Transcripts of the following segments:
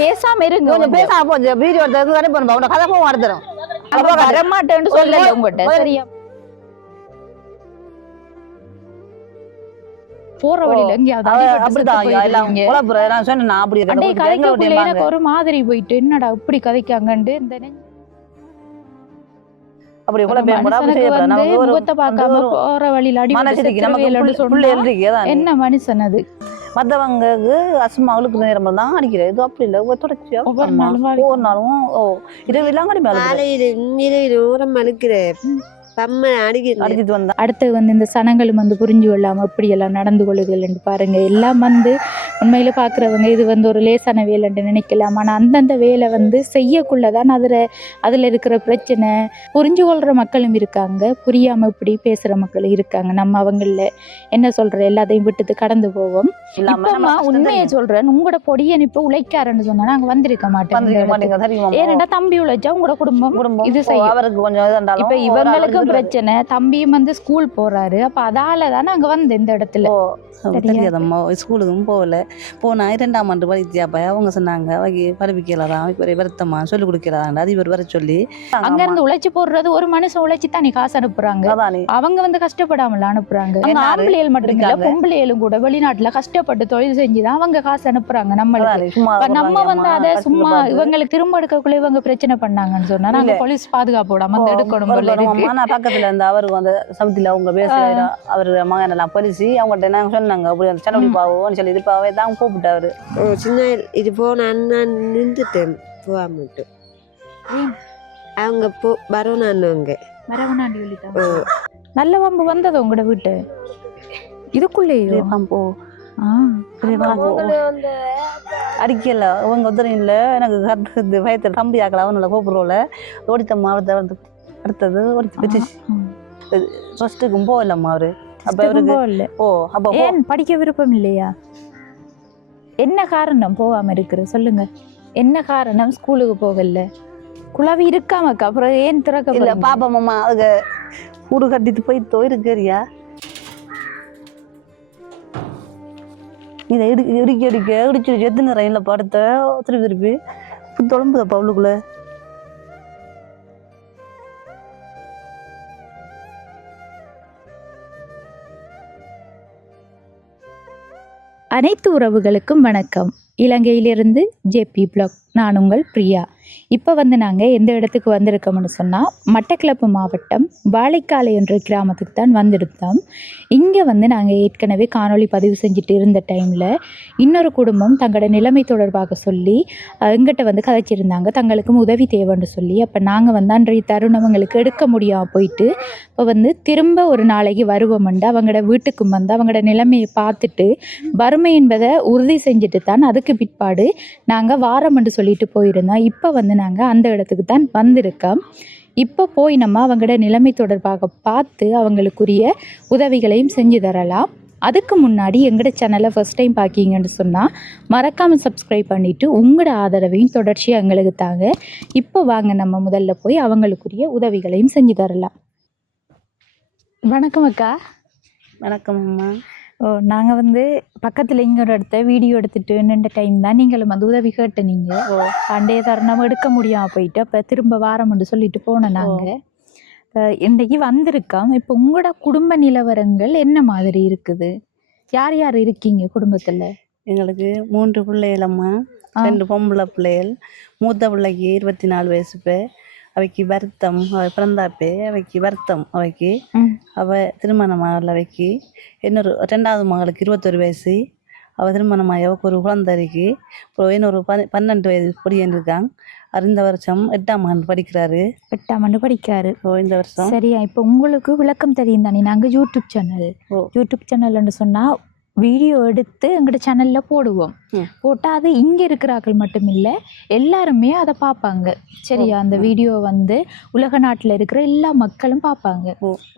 பேசாம இருங்க, கொஞ்சம் பேசாம போச்சு. வீடியோ எடுத்து தானே பண்ணுவோம். உன்னை கதை போக எடுத்துரும். வரமாட்டேன்னு சொல்லல உங்ககிட்ட. சரியா போற வழியில எங்கயாவது எனக்கு ஒரு மாதிரி போயிட்டு என்னடா இப்படி கதைக்காங்கண்டு இந்த அப்படி முகத்தை பார்க்காம போற வழியில என்ன மனுஷன் அது. மற்றவங்க அசுமா அவளுக்கு நேரம் தான் அடிக்கிறேன். இது அப்படி இல்லை, தொடர்ச்சியா ஒவ்வொரு நாளும் இரவெல்லாம் ஓரம் அழுக்கிறேன். அடுத்து வந்து இந்த சனங்களும் வந்து புரிஞ்சு கொள்ளாம இப்படி எல்லாம் நடந்து கொள்ளுதல் பாருங்க. எல்லாம் வந்து உண்மையில பாக்குறவங்க இது வந்து ஒரு லேசான வேலைன்னு நினைக்கலாம். ஆனா அந்தந்த வேலை வந்து செய்யக்குள்ளதான் அதுல இருக்கிற பிரச்சனை புரிஞ்சு கொள்ற மக்களும் இருக்காங்க, புரியாம இப்படி பேசுற மக்களும் இருக்காங்க. நம்ம அவங்கள என்ன சொல்ற எல்லாத்தையும் விட்டுட்டு கடந்து போவோம். உண்மையை சொல்றேன், உங்களோட பொடியை இப்ப உழைக்காருன்னு சொன்னா நாங்க வந்திருக்க மாட்டோம். ஏன்னா தம்பி உழைச்சா உங்களோட குடும்பம் இது செய்யும். இப்ப இவங்களுக்கு பிரச்சனை, தம்பியும் வந்து ஸ்கூல் போறாரு. அப்ப அதாலதான் நாங்க வந்து இந்த இடத்துல தெரியாதம்மா ஸ்கூலுக்கும் போகல. போனா 2ஆம் ஆண்டு படித்தியாப்பா அவங்க சொன்னாங்க படிப்பிக்கலாதான் வருத்தமா சொல்லி கொடுக்கலாதான் அதிபர் வர சொல்லி அங்க இருந்து உழைச்சு போடுறது. ஒரு மனுஷன் உழைச்சு தானே காசு அனுப்புறாங்க. அவங்க வந்து கஷ்டப்படாமல அனுப்புறாங்க. ஆம்பளைகள் மட்டும் இல்ல, பொம்பளைகளும் கூட வெளிநாட்டுல கஷ்டப்பட்டு தொழில் செஞ்சுதான் அவங்க காசு அனுப்புறாங்க நம்மளுக்கு. நம்ம வந்து அதை சும்மா இவங்களுக்கு திரும்ப எடுக்கக்குள்ள இவங்க பிரச்சனை பண்ணாங்கன்னு சொன்னா நாங்க போலீஸ் பாதுகாப்போட வந்து எடுக்கணும். பக்கத்துல இருந்து அவருக்கு வந்து சமத்துல அவங்க பேசுறாரு. அவரு மகன் எல்லாம் பரிசு அவங்கள்ட்ட நாங்க சொன்னாங்க அப்படி சனப்படி பாவோன்னு சொல்லி இதுப்பாவே தான் கூப்பிட்டாரு. சின்ன இது போன நான் நின்றுட்டேன் போகாமட்டு அவங்க வரவனாங்க நல்ல வம்பு வந்தது உங்களோட வீட்டு இதுக்குள்ளேயே போ அடிக்கல அவங்க உதரம் இல்லை. எனக்கு பயத்துல தம்பி ஆக்கல அவனோட கூப்பிடுவோல ஓடித்த மாவட்ட அடுத்தது ஃபர்ஸ்ட்டுக்கும் போகலம்மா அவரு. ஏன் படிக்க விருப்பம் இல்லையா? என்ன காரணம் போகாம இருக்கிற சொல்லுங்க. என்ன காரணம் ஸ்கூலுக்கு போகல? குழாவி இருக்காமக்கா அப்புறம் ஏன் திறக்க இல்ல பாப்பா மாமா அதுக்கு கூடு கட்டிட்டு போயிட்டோ இருக்கிறியா? இதை இடிச்சு எத்தனை ரயிலில் படுத்த திருப்பி தொழம்புதப்பா அவளுக்குள்ள. அனைத்து உறவுகளுக்கும் வணக்கம். இலங்கையிலிருந்து ஜேபி பிளாக். நான் உங்கள் பிரியா. இப்போ வந்து நாங்கள் எந்த இடத்துக்கு வந்திருக்கோம்னு சொன்னால் மட்டக்களப்பு மாவட்டம் வாழைக்காலை என்ற கிராமத்துக்கு தான் வந்திருந்தோம். இங்கே வந்து நாங்கள் ஏற்கனவே காணொளி பதிவு செஞ்சுட்டு இருந்த டைமில் இன்னொரு குடும்பம் தங்களோட நிலைமை தொடர்பாக சொல்லி எங்கிட்ட வந்து கதைச்சிருந்தாங்க. தங்களுக்கும் உதவி தேவைன்னு சொல்லி. அப்போ நாங்கள் வந்து அன்றைய தருணம் எங்களுக்கு எடுக்க முடியாமல் போயிட்டு இப்போ வந்து திரும்ப ஒரு நாளைக்கு வருவோம்ண்டு அவங்களோட வீட்டுக்கும் வந்து அவங்களோட நிலைமையை பார்த்துட்டு வறுமை என்பதை உறுதி செஞ்சுட்டு தான் அதுக்கு பிற்பாடு நாங்கள் வாரம்னு சொல்லிட்டு போயிருந்தோம். இப்போ வந்து நாங்கள் அந்த இடத்துக்கு தான் வந்திருக்கோம். இப்போ போய் நம்ம அவங்களோட நிலைமை தொடர்பாக பார்த்து அவங்களுக்குரிய உதவிகளையும் செஞ்சு தரலாம். அதுக்கு முன்னாடி எங்களோட சேனலை ஃபர்ஸ்ட் டைம் பார்க்கிங்கன்னு சொன்னால் மறக்காமல் சப்ஸ்கிரைப் பண்ணிவிட்டு உங்களோட ஆதரவையும் தொடர்ச்சியாக எங்களுக்கு தாங்க. இப்போ வாங்க நம்ம முதல்ல போய் அவங்களுக்குரிய உதவிகளையும் செஞ்சு தரலாம். வணக்கம் அக்கா. வணக்கம் அம்மா. நாங்கள் வந்து பக்கத்தில் இங்கே ஒரு இடத்த வீடியோ எடுத்துட்டு நின்ற டைம் தான் நீங்களும் வந்து உதவி கேட்டு நீங்கள் அண்டைய தருணம் எடுக்க முடியாமல் போயிட்டு அப்போ திரும்ப வாரம்னு சொல்லிட்டு போனோம். நாங்கள் இன்றைக்கு வந்திருக்கோம். இப்போ உங்களோட குடும்ப நிலவரங்கள் என்ன மாதிரி இருக்குது? யார் யார் இருக்கீங்க குடும்பத்தில்? எங்களுக்கு 3 பிள்ளைகளம்மா, 2 பொம்பளை பிள்ளைகள். மூத்த பிள்ளைக்கு 24 வயசு. அவைக்கு வருத்தம் பிறந்தாப்பே அவைக்கு வருத்தம் அவைக்கு அவ திருமணமாக அவைக்கு. இன்னொரு 2வது மகளுக்கு 21 வயசு. அவள் திருமணமாக அவருக்கு ஒரு குழந்தை இருக்கு. அப்புறம் இன்னொரு 12 வயது பொடியன் இருக்காங்க. இந்த வருஷம் 8ஆம் ஆண்டு படிக்கிறாரு. 8ஆம் ஆண்டு படிக்கிறாரு இந்த வருஷம். சரியா? இப்போ உங்களுக்கு விளக்கம் தெரியும் தானே? நாங்கள் யூடியூப் சேனல்னு சொன்னால் வீடியோ எடுத்து எங்களோட சேனலில் போடுவோம். போட்டால் அது இங்கே இருக்கிறார்கள் மட்டும் இல்லை எல்லாருமே அதை பார்ப்பாங்க. சரியா? அந்த வீடியோ வந்து உலக நாட்டில் இருக்கிற எல்லா மக்களும் பார்ப்பாங்க.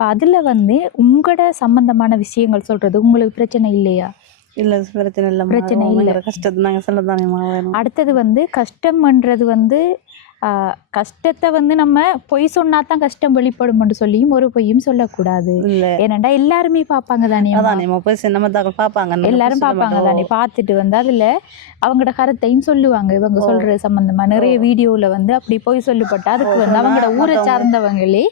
அதில் வந்து உங்களோட சம்பந்தமான விஷயங்கள் சொல்கிறது உங்களுக்கு பிரச்சனை இல்லையா? இல்லை பிரச்சனை இல்லை. பிரச்சனை இல்லை. கஷ்டத்தை நாங்கள் சொல்லத்தானே. அடுத்தது வந்து கஷ்டம்ன்றது வந்து கஷ்டத்தை வந்து நம்ம பொய் சொன்னா தான் கஷ்டம் வெளிப்படும்னு சொல்லியும் ஒரு பொய்யும் சொல்லக்கூடாது. இல்ல ஏன்னாண்டா எல்லாருமே பார்ப்பாங்க தானே அம்மா. அதான் நம்ம போய் நம்ம தாக்கள் பார்ப்பாங்க எல்லாரும் பார்ப்பாங்க தானே, பார்த்துட்டு வந்து அதுல அவங்களோட கருத்தையும் சொல்லுவாங்க. இவங்க சொல்ற சம்பந்தமா நிறைய வீடியோல வந்து அப்படி போய் சொல்லப்பட்டா அதுக்கு வந்து அவங்களோட ஊரை சார்ந்தவங்களே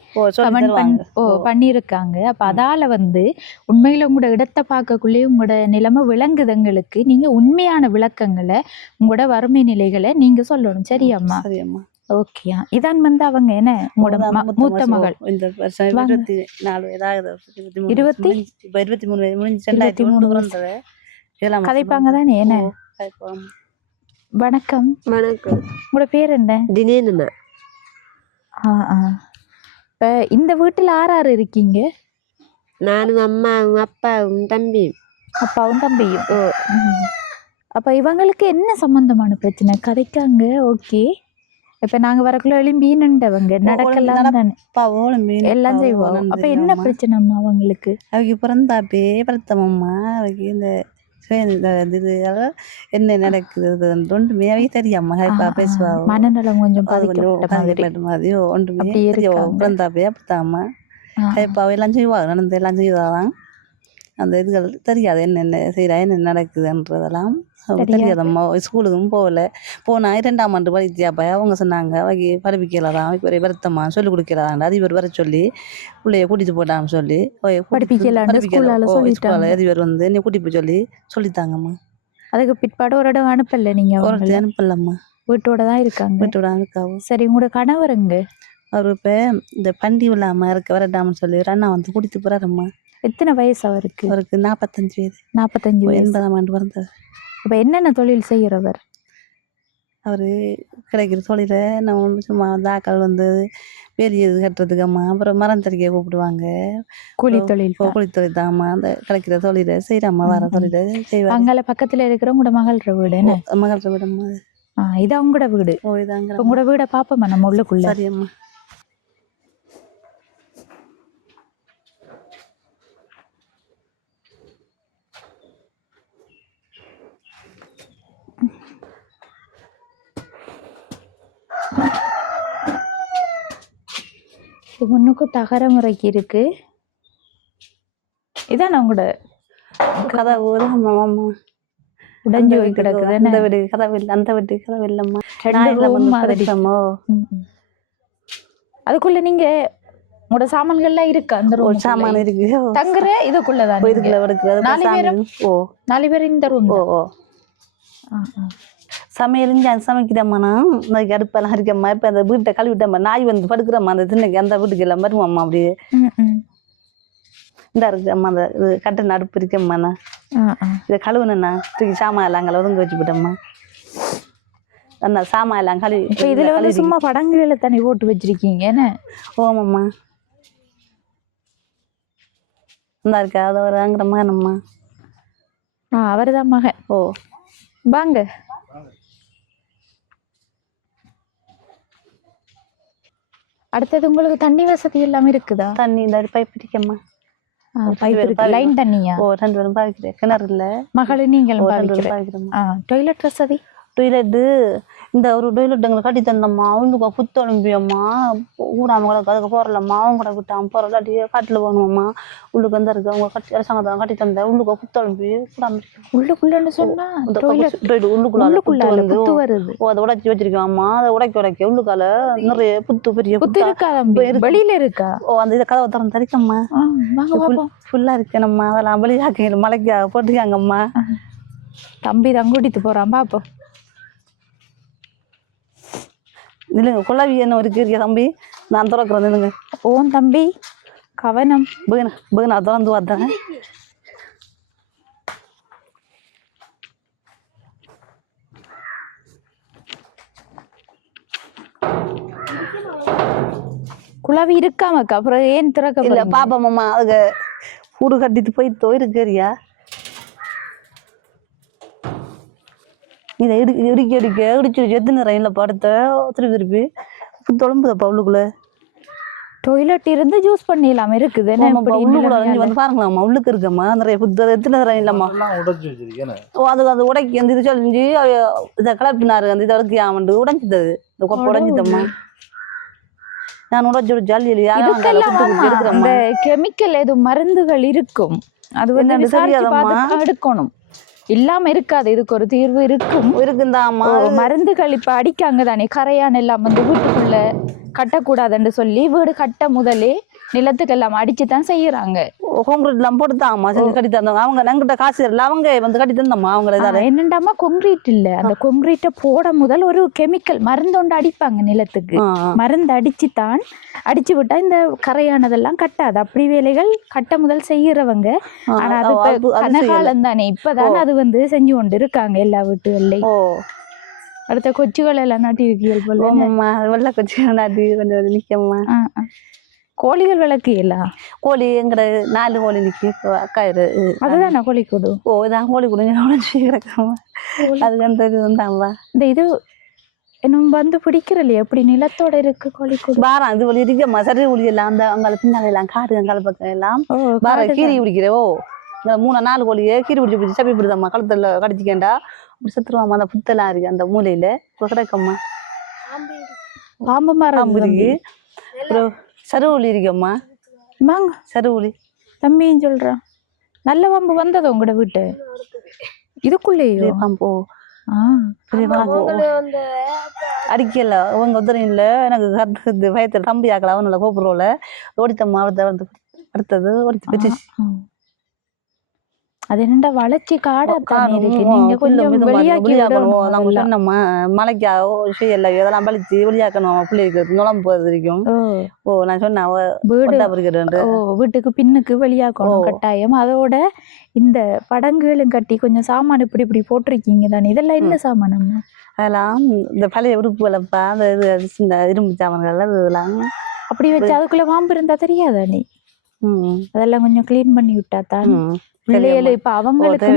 கமெண்ட் பண்ணியிருக்காங்க. அப்ப அதால வந்து உண்மையில உங்களோட இடத்தை பார்க்கக்குள்ளே உங்களோட நிலைமை விளங்குதங்களுக்கு நீங்க உண்மையான விளக்கங்களை உங்களோட வறுமை நிலைகளை நீங்க சொல்லணும். சரியாம்மா? சரியம்மா. ஓகே. இதான் வந்து அவங்க என்ன உங்களோட மூத்த மகள் இந்த வருஷம் 24 வயதாகுது. 23 வயது முடிஞ்சு 23 பிறந்தது. இதெல்லாம் கதைப்பாங்க தானே என்ன? கதைப்பாங்க. வணக்கம். வணக்கம். உங்களோட பேர் என்ன? தினேனுமா. இப்போ இந்த வீட்டில் யார் இருக்கீங்க? நானும் அம்மாவும் அப்பாவும் தம்பியும். அப்பாவும் தம்பியும். அப்போ இவங்களுக்கு என்ன சம்பந்தமான பிரச்சனை கதைக்காங்க? ஓகே. இப்போ நாங்கள் வரக்குள்ள எழும்பி நின்றவங்க நடக்கலாம் தானே, எல்லாம் செய்வோம். அப்போ என்ன பிரச்சனைம்மா அவங்களுக்கு? அவங்க பிறந்தாப்பே பிரத்தமம்மா அவங்க இந்த என்ன நடக்குது ஒன்றுமே அவங்க தெரியாம ஹைப்பா பேசுவா. மனநலம் கொஞ்சம் மாதிரி ஒன்றுமே பிறந்தாப்பே அப்படித்தாம்மா ஹைப்பாவை எல்லாம் செய்வா. நடந்து எல்லாம் செய்வாதான் அந்த இதுகள் தெரியாது என்னென்ன செய்யறா என்ன நடக்குதுன்றதெல்லாம் தெரியாதம்மா. ஸ்கூலுக்கும் போனா 2ஆம் ஆண்டு படித்தியாப்பா அவங்க சொன்னாங்க அவங்க படிப்பிக்கலாதான் இப்போ ஒரு வருத்தமா சொல்லி கொடுக்கலாதான் அதிபர் வர சொல்லி பிள்ளைய கூட்டிட்டு போட்டான்னு சொல்லி அதிபர் வந்து நீ கூட்டிட்டு போய் சொல்லித்தாங்கம்மா. அதுக்கு பிற்பாடு ஒரு இடம் அனுப்பல? நீங்க ஒரு அனுப்பலம்மா, வீட்டோட தான் இருக்காங்க. வீட்டோட இருக்காவும். சரி, உங்களோட கணவருங்க? அவரு இப்ப இந்த பண்டி இல்லாம இருக்க வரட்டாமன்னு சொல்லி ஒரு அண்ணா வந்து கூட்டிட்டு போறாரும்மா. எத்தனை வயசு அவருக்கு? அவருக்கு 45 வயது. 45 வயது. 80ஆம் ஆண்டு பிறந்தது. இப்போ என்னென்ன தொழில் செய்கிறவர்? அவரு கிடைக்கிற தொழிலை நம்ம சும்மா தாக்கள் வந்து பெரிய இது கட்டுறதுக்கம்மா, அப்புறம் மரம் தறிக்க கூப்பிடுவாங்க. கூலி தொழில். கூலி தொழில் தான்மா. அந்த கிடைக்கிற தொழிலை செய்யறாம்மா. வர தொழிலை செய்வாங்க. அங்கே பக்கத்துல இருக்கிற உங்களோட மகள்ற வீடு? மகள்ற வீடம்மா. இது அவங்களோட வீடு. இதாங்க உங்களோட வீடை பாப்போம்மா நம்ம உள்ளுக்குள்ள. சரியம்மா. முன்னுக்கும் தகர முறைக்கு இருக்கு. இதான் உங்களோட கதை உடைஞ்சு போய் கிடக்குது. அந்த வீடு கதவு இல்லை, அந்த வீட்டு கதவு இல்லம்மா. அதுக்குள்ள நீங்க உங்களோட சாமான்கள்லாம் இருக்கு? அந்த ரூம் சாமான் இருக்கு. தங்குற இதுக்குள்ளதான்? இதுக்குள்ள எடுக்கிறது. 4 பேர் இந்த ரூம். சமையல் சமைக்கிறம்மா. நான் இந்த அடுப்பெல்லாம் இருக்கம்மா. இப்போ அந்த வீட்டை கழுவிட்டம்மா. நாய் வந்து படுக்கிறம்மா அந்த திண்ணைக்கு. அந்த வீட்டுக்கு எல்லாம் வருவாம்மா. அப்படியே இந்த இருக்கும்மா. அந்த இது கட்டின அடுப்பு இருக்கம்மா. நான் இதை கழுவுனேண்ணா தூக்கி சாமான் எல்லாம் அங்கே ஒதுங்க வச்சு விட்டம்மா. அண்ணா சாமான் எல்லாம் கழுவி. இப்போ இதில் வந்து சும்மா படங்களில் தண்ணி போட்டு வச்சிருக்கீங்க என்ன? ஓமாம்மா. இந்த இருக்கா அதை ஒரு அங்கிற மகனம்மா. அவர் தான் மகன். வாங்க. அடுத்தது உங்களுக்கு தண்ணி வசதி எல்லாமே இருக்குதா? தண்ணி இந்த பைப் இருக்கம்மா. பைப் இருக்கு. லைன் தண்ணியா? 2 பேரும் பாவிக்கிறேன். கிணறு இல்லை. மகளும் நீங்களும் பாவிக்கிறேன். டாய்லெட் வசதி? டாய்லெட்டு இந்த ஒரு டாய்லெட் எங்களை கட்டி தந்தம்மா. அவங்களுக்கு புத்தொழும்பியம்மா. ஊடாம கூட அதுக்கு போறலம்மா. அவங்க கூட விட்டாம போற இல்லாட்டி காட்டில் போகணுமாம்மா. உள்ளுக்கு வந்து இருக்கு. அவங்க கட்டி அரசாங்கத்தான் கட்டி தந்த உள்ளுக்கு புத்தொழும்பி கூடாம உள்ளுக்குள்ளன்னு சொன்னா உள்ளுக்குள்ள வருது. அதை உடைச்சி வச்சிருக்காம்மா. அதை உடைக்க உள்ளுக்கால நிறைய பெரிய புத்து இருக்கா? வெளியில இருக்கா? அந்த இதை கதவை திறந்து தரிக்கம்மா. ஃபுல்லா இருக்கு நம்ம. அதெல்லாம் வெளியாக்க மலைக்கு போட்டுருக்காங்கம்மா. தம்பி தான் கூட்டிட்டு போறான் பாப்போம். இல்லைங்க குழாவி என்ன இருக்கு தம்பி. நான் திறக்கிறேன் இல்லைங்க. ஓன் தம்பி கவனம். நான் திறந்து பார்த்தேன். குழாவி இருக்காமக்கா அப்புறம் ஏன் திறக்க? இல்லை பாப்பாம்மா. அதுக்கு கூடு கட்டிட்டு போயிட்டோ இருக்குறியா. இதை இடிச்சு எத்தனை ரயிலில் படுத்த திருப்பி தொழும்புதப்பா உள்ளுக்குள்ள. டொய்லெட் இருந்து ஜூஸ் பண்ணிடலாம் இருக்குது என்ன இப்படி உள்ளுக்குள்ள நிலைமையால? வந்து பாருங்களாம்மா உள்ளுக்கு இருக்கம்மா நிறைய புத்தர் எத்தனை தரம் இல்லம்மா உடைச்சு வச்சிருக்கேன் அது உடைக்கி அந்த இது சொல்லிஞ்சு இதை கிளப்பினாரு அந்த இதை உடைக்கியாமண்டு உடைஞ்சிட்டது இந்த கொப்பை உடைஞ்சிட்டம்மா நான் உடைச்சு ஜல்லி இதுக்கெல்லாம் அந்த கெமிக்கல் எதுவும் மருந்துகள் இருக்கும் அது வந்து என்னன்னு விசாரிச்சு தெரியாதம்மா. பார்த்து தான் எடுக்கணும் இல்லாம இருக்காது இதுக்கு ஒரு தீர்வு இருக்கும் இருக்குந்தாம்மா மருந்துகள் இப்ப அடிக்காங்க தானே கரையான் எல்லாம் வந்து வீட்டுக்குள்ள கட்டக்கூடாதுன்னு சொல்லி வீடு கட்ட முதலே நிலத்துக்கு எல்லாம் அடிச்சுதான் செய்யறாங்க கான்கிரீட் எல்லாம் போட்டுதாம்மா செஞ்சு கட்டி தந்தாங்க அவங்க எங்கிட்ட காசு இல்லை அவங்க வந்து கட்டி தந்தம்மா அவங்கள என்னண்டாமா கொங்கிரீட் இல்ல அந்த கொங்கிரீட்டை போட முதல் ஒரு கெமிக்கல் மருந்து ஒன்று அடிப்பாங்க நிலத்துக்கு மருந்து அடிச்சுதான் அடிச்சு விட்டா இந்த கரையானதெல்லாம் கட்டாது அப்படி வேலைகள் கட்ட முதல் செய்யறவங்க ஆனா அது கனகாலம் தானே இப்பதானே அது வந்து செஞ்சு கொண்டு இருக்காங்க எல்லா வீட்டுகள்லயும் அடுத்த கொச்சுகள் எல்லாம் நாட்டி இருக்கீங்க போல வெள்ளை கொச்சி நாட்டி கொஞ்சம் நிக்கம்மா கோழிகள் விளக்கு கோழி எங்கட 4 கோழி நிக்கி அக்கா அதுதானே கோழி கூடு இதான் கோழி கூடு கிடக்காம அதுக்கு அந்த இது வந்தாம்மா இந்த இது இன்னும் வந்து பிடிக்கிறலையே எப்படி நிலத்தோட இருக்கு கோழி கூடு பாரம் இது ஒளி இருக்கம்மா சரி ஒளி எல்லாம் அந்த அங்கால பின்னால எல்லாம் காடு அங்கால பக்கம் எல்லாம் பாரம் கீரி பிடிக்கிற 3-4 கோழியே கீரி பிடிச்சி சப்பி பிடிதாம்மா கழுத்துல கடிச்சிக்கேண்டா அப்படி செத்துருவாம்மா அந்த புத்தெல்லாம் இருக்கு அந்த மூலையில கிடக்கம்மா பாம்பு மரம் இருக்கு அப்புறம் சருவுளி இருக்கம்மா வாங்க சருவுளி தம்பின்னு சொல்றான் நல்ல பாம்பு வந்தது உங்களோட வீட்டு இதுக்குள்ளேயே பாம்பு அடிக்கல அவங்க உதரம் இல்லை எனக்கு கருத்து பயத்தில் தம்பி ஆக்கல அவனால கூப்பிடுறோல ஓடித்தம்மா அடுத்தது ஓடித்து பிடிச்சி அது என்னடா வளர்ச்சி காடாத்தானே இருக்கு நீங்க கொஞ்சம் வெளியாக்கி நாங்க சொன்னோம்மா மலைக்கு விஷயம் இல்லை இதெல்லாம் பழிச்சு வெளியாக்கணும் பிள்ளைக்கு நுழம்பு போறது வரைக்கும் நான் சொன்னேன் வீட்டுக்கு பின்னுக்கு வெளியாக்கணும் கட்டாயம் அதோட இந்த படங்குகளும் கட்டி கொஞ்சம் சாமான் இப்படி இப்படி போட்டிருக்கீங்க தானே இதெல்லாம் என்ன சாமான் அதெல்லாம் இந்த பழைய உடுப்பு வளர்ப்பா அந்த இது இந்த இரும்பு சாமான்கள் இதெல்லாம் அப்படி வச்சு அதுக்குள்ள பாம்பு இருந்தா தெரியாதா நீ அதெல்லாம் கொஞ்சம் கிளீன் பண்ணி விட்டா தான் பிள்ளைகள் இப்ப அவங்களுக்கு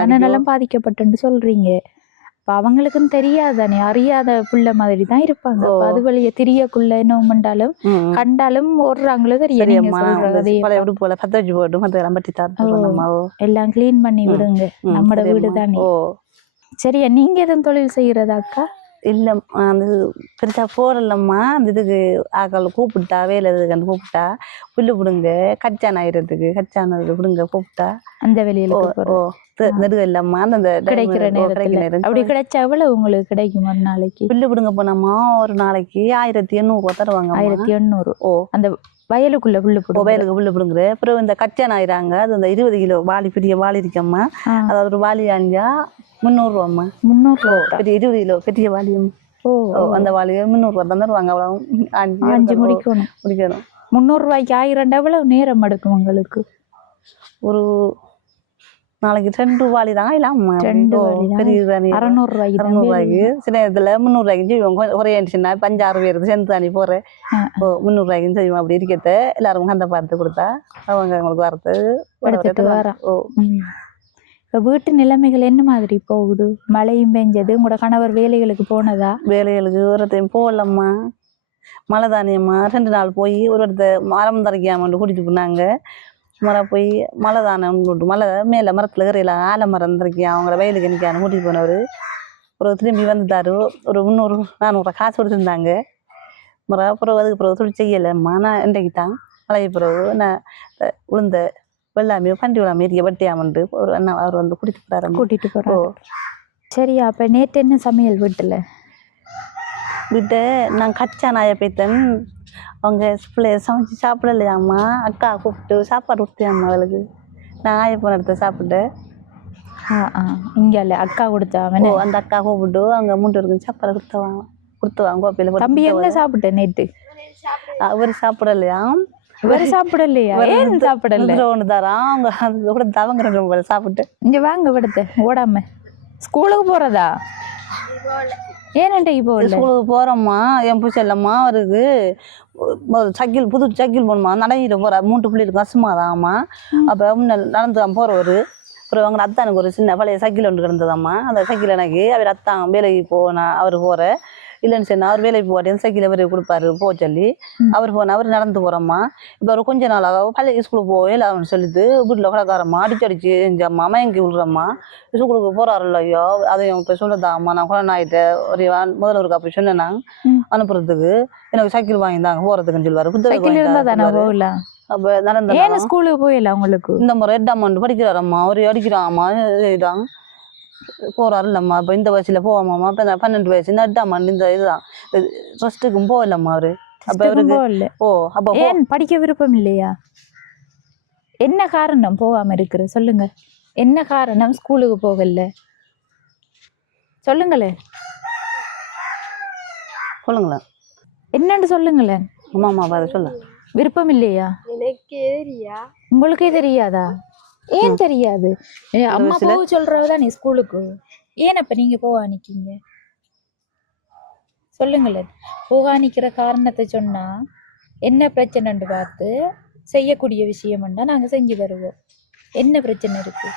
மனநலம் பாதிக்கப்பட்டு சொல்றீங்க இப்ப அவங்களுக்கும் தெரியாதானே அறியாத புள்ள மாதிரி தான் இருப்பாங்க அது வழிய திரியக்குள்ள என்ன பண்ணாலும் கண்டாலும் ஓடுறாங்களோ தெரியும் எல்லாம் கிளீன் பண்ணி விடுங்க நம்மட வீடு தானே சரியா நீங்க எதுவும் தொழில் செய்யறதாக்கா இல்லை அந்த பெருசா போறலம்மா அந்த இதுக்கு ஆக்கள் கூப்பிட்டா வேலை இதுக்கு கூப்பிட்டா புல்லு பிடுங்க கச்சான் ஆயிரத்துக்கு கச்சானது பிடுங்க கூப்பிட்டா அந்த வெளியில நெடுக இல்லம்மா அந்த கிடைக்கிற நேரம் அப்படி கிடைச்சா எவ்வளவு உங்களுக்கு கிடைக்கும் ஒரு நாளைக்கு புல்லு பிடுங்க போனோம்மா ஒரு நாளைக்கு 1800 தருவாங்க 1800 அந்த வயலுக்குள்ள புல்லு வயலுக்கு புல்லு பிடுங்குற அப்புறம் இந்த கச்சான் ஆயிராங்க அது அந்த 20 கிலோ வாளி பெரிய வாளி இருக்கம்மா அதாவது ஒரு வாளி ஆஞ்சா 300 ரூபாம்மா 300 பெரிய 20 கிலோ பெரிய வாலியும் அந்த வாலியை 300 ரூபா தான் தருவாங்க அவ்வளவு அஞ்சு முடிக்கணும் 300 ரூபாய்க்கு 1000 எவ்வளவு நேரம் எடுக்கும் உங்களுக்கு ஒரு நாளைக்கு 2 வாலி தான் இல்லாம 600 ரூபாய்க்கு சில நேரத்துல 300 ரூபாய்க்கு செய்வோம் ஒரே சின்ன 5-6 பேருக்கு சேர்ந்து தானி போறேன் 300 ரூபாய்க்கு செய்வோம் அப்படி இருக்கிறத எல்லாரும் அந்த பார்த்து கொடுத்தா அவங்க அவங்களுக்கு வரது எடுத்துட்டு வரோம் இப்போ வீட்டு நிலைமைகள் என்ன மாதிரி போகுது மழையும் பெஞ்சது உங்களோட கணவர் வேலைகளுக்கு போனதா வேலைகளுக்கு ஒருத்தையும் போகலம்மா மழை தானியம்மா 2 நாள் போய் ஒருத்தர் மரம் தரைக்காமட்டு கூட்டிட்டு போனாங்க மரம் போய் மழை தானம் மழை மேலே மரத்தில் கரையிலாம் ஆலமரம் தரைக்கியா அவங்கள வயலுக்கு நிற்கான கூட்டிட்டு போனவர் ஒரு திரும்பி வந்துட்டாரு ஒரு 300-400 காசு கொடுத்துருந்தாங்க மரம் அப்புறம் அதுக்கு பிறகு தொழில் செய்யலைம்மா நான் இன்றைக்கு தான் மழை பிறகு நான் உளுந்த வெள்ளாமே பண்டி விழாமே இருக்க பட்டியாமண்டு ஒரு அண்ணா அவர் வந்து கூட்டிட்டு போறாரு சரியா அப்ப நேற்று என்ன சமையல் வீட்டை நான் கச்சா நாயை போய்த்தேன் அவங்க பிள்ளைய சமைச்சு சாப்பிடலையாம்மா அக்கா கூப்பிட்டு சாப்பாடு கொடுத்தியாம்மா அவளுக்கு நான் ஆய போன இடத்த சாப்பிட்டேன் இங்கே அக்கா கொடுத்தா அந்த அக்கா கூப்பிட்டு அவங்க 3 பேருக்கு சாப்பாடு கொடுத்துவாங்க கோப்பையில தம்பி எங்க சாப்பிட்டேன் நேற்று அவர் சாப்பிடலையா இவர் சாப்பிடலையா ஏன் சாப்பிடல ஒன்று தரான் அவங்க அது கூட தவங்கிற சாப்பிட்டு இங்க வாங்க விடுத்த ஓடாம ஸ்கூலுக்கு போறதா ஏன்டா இப்போ ஸ்கூலுக்கு போறோம்மா என் பூச்சல்லம்மா அவருக்கு புது சைக்கிள் போகணுமா நடையில போற 3 பிள்ளைகளுக்கு கஷ்டமாதாம்மா அப்போ நடந்து தான் போறவர் அப்புறம் அவங்க அத்தானுக்கு ஒரு சின்ன பழைய சைக்கிள் ஒன்று கிடந்ததாம்மா அந்த சைக்கிள் எனக்கு அவர் அத்தான் வேலைக்கு போனா அவர் போற இல்லைன்னு சொன்னா அவர் வேலைக்கு போட்டேன் சைக்கிள் அவர் கொடுப்பாரு போக சொல்லி அவர் போன அவர் நடந்து போகிறோம்மா இப்போ அவர் கொஞ்ச நாளாக பழைய ஸ்கூலுக்கு போகல அவன் சொல்லிட்டு வீட்டில் கடைக்காரம்மா அடிச்சு எங்கள் அம்மா மயங்கி விடுறம்மா ஸ்கூலுக்கு போகிறாருல்ல ஐயோ அதையும் இப்போ சொல்லுதாம்மா நான் குழந்தை ஆகிட்டேன் ஒரு முதல்வருக்கு அப்படி சொன்னேன் அனுப்புறதுக்கு எனக்கு சைக்கிள் வாங்கி தாங்க போகிறதுக்குன்னு சொல்லுவார் புத்தகம் அப்போ நடந்த ஸ்கூலுக்கு போயிடல உங்களுக்கு இந்த முறை 8ஆம் ஆண்டு படிக்கிறாரம்மா அவர் அடிக்கிறாம்மா இதுதான் போறாரு இல்லம்மா இப்போ இந்த வயசுல போவாமாம்மா இப்போ 12 வயசு இந்த 8ஆம் ஆண்டு இந்த இதுதான் ட்ரஸ்ட்டுக்கும் போகலம்மா அவரு அப்போ அவருக்கு அப்போ ஏன் படிக்க விருப்பம் இல்லையா? என்ன காரணம் போகாம இருக்கிற சொல்லுங்க, என்ன காரணம் ஸ்கூலுக்கு போகல சொல்லுங்களேன், சொல்லுங்களேன் என்னன்னு சொல்லுங்களேன். ஆமாம்மா அதை சொல்ல விருப்பம் இல்லையா? உங்களுக்கே தெரியாதா? ஏன் தெரியாது? அம்மா போக சொல்றவதா நீ ஸ்கூலுக்கு, ஏன் அப்ப நீங்க போக நிக்கீங்க சொல்லுங்களேன். போக நிக்கிற காரணத்தை சொன்னா என்ன பிரச்சனைன்னு பார்த்து செய்யக்கூடிய விஷயம்னா நாங்க செஞ்சு தருவோம். என்ன பிரச்சனை இருக்கு?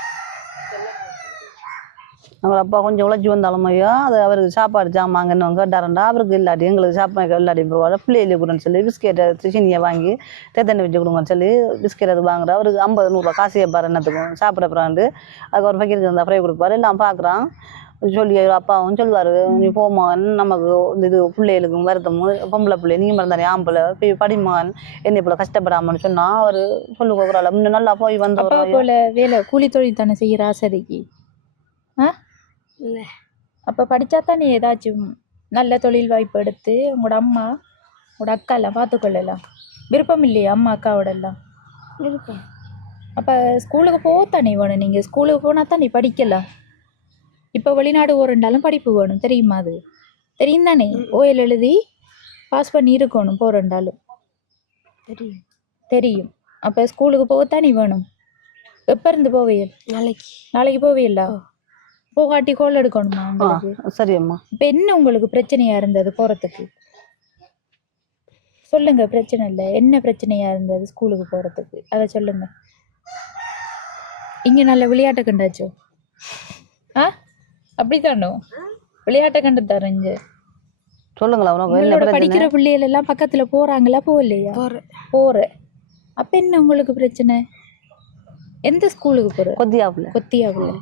அவங்க அப்பா கொஞ்சம் உழைச்சி வந்தாலும் ஐயா அது அவருக்கு சாப்பாடு சாமாங்கன்னு கேட்டாரண்டா அவருக்கு இல்லாட்டி எங்களுக்கு சாப்பாடு இல்லாட்டி போவாங்க பிள்ளையிலே கொடுன்னு சொல்லி பிஸ்கெட்டை சீனியை வாங்கி தேத்தண்ணி வச்சு கொடுங்கன்னு சொல்லி பிஸ்கெட் அது வாங்குறா அவருக்கு 50 100 காசு கேட்பாரு என்னத்துக்கும் சாப்பிட பிறாண்டு அதுக்கு ஒரு பக்கெட் இருந்தால் ஃப்ரை கொடுப்பாரு எல்லாம் பார்க்குறான் சொல்லி அப்பாவும் சொல்லுவார் நீ போமான் நமக்கு இது பிள்ளைகளுக்கும் வருத்தமும் பொம்பளை பிள்ளை நீங்கள் மறந்தானே ஆம்பளை படிமான் என்னை போல கஷ்டப்படாமன்னு சொன்னால் அவர் சொல்லு கொடுக்குறாள் முன்ன நல்லா போய் வந்தவர் போல வேலை கூலி தொழில் தானே செய்கிற ஆசைக்கு இல்லை. அப்போ படித்தா தான் நீ ஏதாச்சும் நல்ல தொழில் வாய்ப்பு எடுத்து உங்களோட அம்மா உங்களோட அக்கா எல்லாம் பார்த்துக்கொள்ளலாம். விருப்பம் இல்லையா அம்மா அக்காவோட எல்லாம்? விருப்பம். அப்போ ஸ்கூலுக்கு போகத்தானே வேணும், நீங்கள் ஸ்கூலுக்கு போனால் தான் நீ படிக்கலாம். இப்போ வெளிநாடு போகிறண்டாலும் படிப்பு வேணும் தெரியுமா? அது தெரியும் தானே? ஓஎல் எழுதி பாஸ் பண்ணி இருக்கணும் போகிறண்டாலும் தெரியும் தெரியும். அப்போ ஸ்கூலுக்கு போகத்தானே வேணும். எப்போ இருந்து போவையல்? நாளைக்கு போவையல்லா? போகாட்டி கோல் எடுக்கணுமா உங்களுக்கு? சரி அம்மா. இப்போ என்ன உங்களுக்கு பிரச்சனையா இருந்தது போகிறதுக்கு சொல்லுங்க. பிரச்சனை இல்லை, என்ன பிரச்சனையா இருந்தது ஸ்கூலுக்கு போகிறதுக்கு அதை சொல்லுங்க. இங்கே நல்ல விளையாட்டை கண்டாச்சோ? அப்படித்தானோ? விளையாட்டை கண்டு தரேங்க சொல்லுங்களா. படிக்கிற பிள்ளைகள் எல்லாம் பக்கத்தில் போகிறாங்களா போகலையா? போகிற. அப்போ என்ன உங்களுக்கு பிரச்சனை? எந்த ஸ்கூலுக்கு போகிற? கொத்தியாவில்.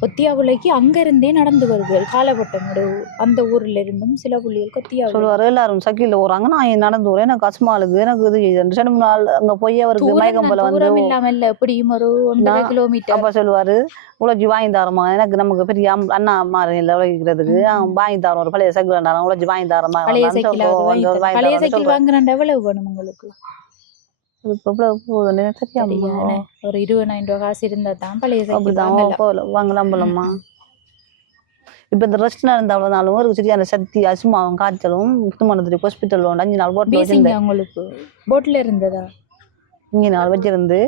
கொத்தியாவிலைக்கு அங்கிருந்தே நடந்து வருது காலப்பட்டம் அந்த ஊர்ல இருந்தும் சில புள்ளிகள் கொத்தியாவில் சொல்லுவாரு எல்லாரும் சக்கில போறாங்க நான் நடந்து வரேன் எனக்கு கஷ்டமாளுக்கு எனக்கு இது 2-3 நாள் அங்க போய் அவருக்கு மயக்கம் போல வந்து இல்லாம இல்ல எப்படியும் ஒரு 1.5 கிலோமீட்டர். அப்ப சொல்லுவாரு உழைச்சி வாங்கி தரமா எனக்கு நமக்கு பெரிய அண்ணா மாறு இல்லை உழைக்கிறதுக்கு வாங்கி தரோம் ஒரு பழைய சைக்கிள் வேண்டாம் உழைச்சி வாங்கி தரமா. பழைய சைக்கிள் வாங்குறா எவ்வளவு வேணும் உங்களுக்கு? ஒரு 20,000 ரூபா காசு இருந்தா தான் பழைய வாங்கலாம் போலம்மா. இப்ப இந்த ரெஸ்ட் நடந்த அவ்வளவு நாளும் ஒரு சரியான சக்தி அசுமாவும் காய்ச்சலும் புத்துமணத்துக்கு ஹாஸ்பிட்டல் 5 நாள் போட்டு உங்களுக்கு போட்ல இருந்ததா? 5 நாள் வச்சிருந்து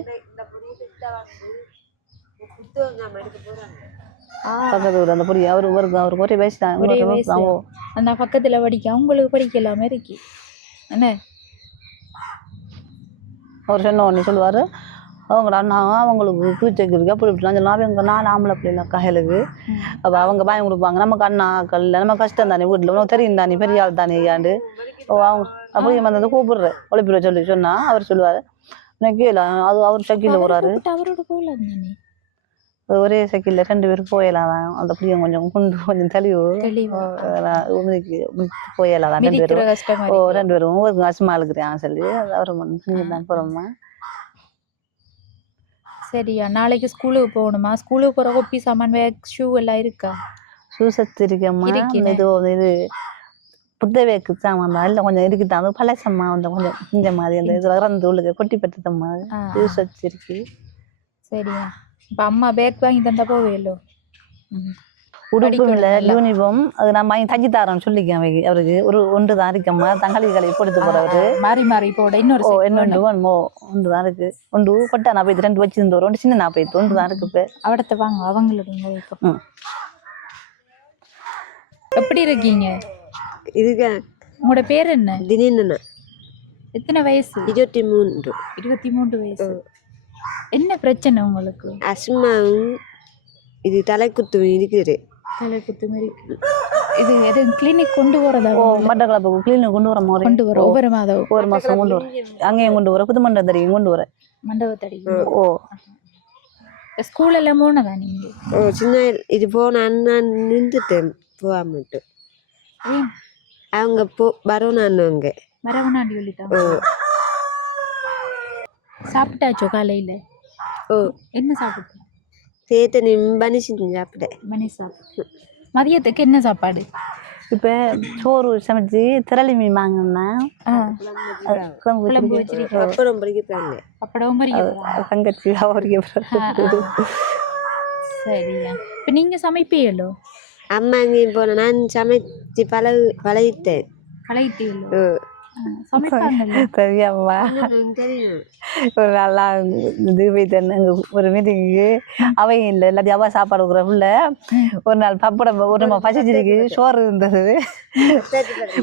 பக்கத்து அந்த பொடி அவருக்கு ஒரே வயசு தான். அந்த பக்கத்துல படிக்க உங்களுக்கு படிக்கலாம இருக்கு என்ன? அவர் சொன்ன உடனே சொல்லுவார் அவங்களோட அண்ணா அவங்களுக்கு பூச்சைக்கு இருக்கு அப்படி இப்படிலாம் சொல்லலாம். அவங்க 4 ஆம்பளை பிள்ளைங்க கையலுக்கு அப்போ அவங்க பயம் கொடுப்பாங்க நமக்கு அண்ணாக்கள் நம்ம கஷ்டம் தானே வீட்டில் உனக்கு தெரியும் தானே பெரிய ஆள் தானே ஐயாண்டு அவங்க அப்படி வந்து கூப்பிடுற ஒளிப்பிட சொல்லி சொன்னால் அவர் சொல்லுவார் எனக்கு அது அவர் சக்கியில் போகிறாரு அவரோட போகலாம் தானே ஒரே சைக்கிளில் 2 பேரும் போயலாம் தான் அந்த பிள்ளைங்க கொஞ்சம் தெளிவு போயலாம் தான் 2 பேரும் ஒரு கஷ்டமாக இருக்கிறான் சொல்லி அவரை தான் போகிறோம்மா. சரியா நாளைக்கு ஸ்கூலுக்கு போகணுமா? ஸ்கூலுக்கு போகிற ஒப்பி சாமான் பேக் ஷூ எல்லாம் இருக்கா? ஷூ சத்து இருக்கம்மா. இது புத்தவேக்கு சாமான் தான் இல்லை கொஞ்சம் இருக்குதான் அது பழசம்மா வந்து கொஞ்சம் இந்த மாதிரி அந்த இது இறந்து உள்ளுக்கு கொட்டி பட்டதம்மா ஷூ சத்து இருக்கு. சரியா இப்போ அம்மா பேக் வாங்கி தந்தா போவேலோ? உடுப்பும் இல்லை யூனிஃபார்ம் அது நான் வாங்கி தச்சு தரேன்னு சொல்லிக்கேன் அவருக்கு ஒரு 1 தான் இருக்கம்மா தங்காளி கலையை கொடுத்து போகிறவரு மாறி போட இன்னொரு ஒன்று தான் இருக்கு 1 கொட்டா நான் போய்த்து 2 வச்சிருந்து 1 சின்ன நான் போய்த்து 1 தான் இருக்கு. இப்போ அவடத்தை வாங்க அவங்களோட. எப்படி இருக்கீங்க? உங்களோட பேர் என்ன? தினேந்தனா. எத்தனை வயசு? 23 வயசு. என்ன பிரச்சனை உங்களுக்கு? அஸ்மாவும் இது தலைக்குத்து இருக்குது. தலைக்குத்து மாதிரி இது எது கிளினிக் கொண்டு போறதா? மட்டக்களப்புக்கு கிளீனிக் கொண்டு வர மாதிரி கொண்டு வர ஒவ்வொரு மாதம் ஒரு மாதம் கொண்டு வரேன். அங்கேயும் கொண்டு வர புது மண்டபத்தடியும் கொண்டு வரேன். மண்டபத்தடி. ஓ ஸ்கூல் எல்லாம் போனதா நீங்க? சின்ன இது போன நான் நின்றுட்டேன் போகாமட்டு. ஏன் அவங்க வரணுங்க வரவனாண்டி சொல்லிட்டாங்க. சாப்பிட்டாச்சோ காலையில? என்ன சாப்பிட்டேன்? சேத்த நிம்பனி செஞ்சு சாப்பிட. மணி சாப்பிட்டு மதியத்துக்கு என்ன சாப்பாடு? இப்போ சோறு சமைச்சு திரளி மீன் வாங்கினா குழம்பு வச்சிருக்கோம். அப்புறம் படிக்கிறாங்க. அப்படவும் பறிக்க தங்கச்சி சரியா. இப்போ நீங்க சமைப்பீங்களோ? அம்மா அங்கேயும் போன நான் சமைச்சு பழகிட்டேன். பழகிட்டீங்களோ? சமைப்பாங்கல்ல. தெரியாமா ஒரு நல்லா இது போயிட்டேன் ஒரு மீட்டிங்கு. அவையும் இல்லை எல்லாத்தையும் அவா சாப்பாடு கொடுக்குற புள்ள. ஒரு நாள் பப்படம் ஒரு நம்ம பச்சைச்சிக்கு சோறு இருந்தது.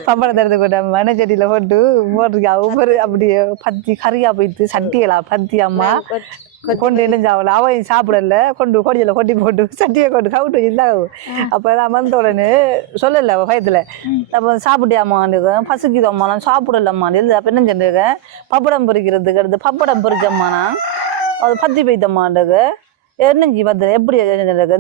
பப்படத்தை எடுத்து கொண்டு மண்ணச்சட்டியில் போட்டுருக்கா ஒவ்வொரு அப்படியே பத்தி கறியாக போயிட்டு சட்டியலாம் பத்தி அம்மா கொண்டு இணைஞ்சாவல அவன் சாப்பிடல கொண்டு கொடியில் கொட்டி போட்டு சட்டியை கொண்டு கவுட்டு வச்சுருந்தாங்க. அப்போ நான் வந்த உடனே சொல்லலை பயத்தில் அப்போ சாப்பிட்டியாம்மான்னு பசுக்குதம்மா நான் சாப்பிடலம்மான்னு இல்லை. அப்போ என்ன செஞ்சுருக்கேன் பப்படம் பொரிக்கிறதுக்கு அடுத்து பப்படம் பொரிச்சம்மாண்ணா அது பத்தி போய்த்தம்மாண்டுக்கு எண்ணெஞ்சி பார்த்து எப்படி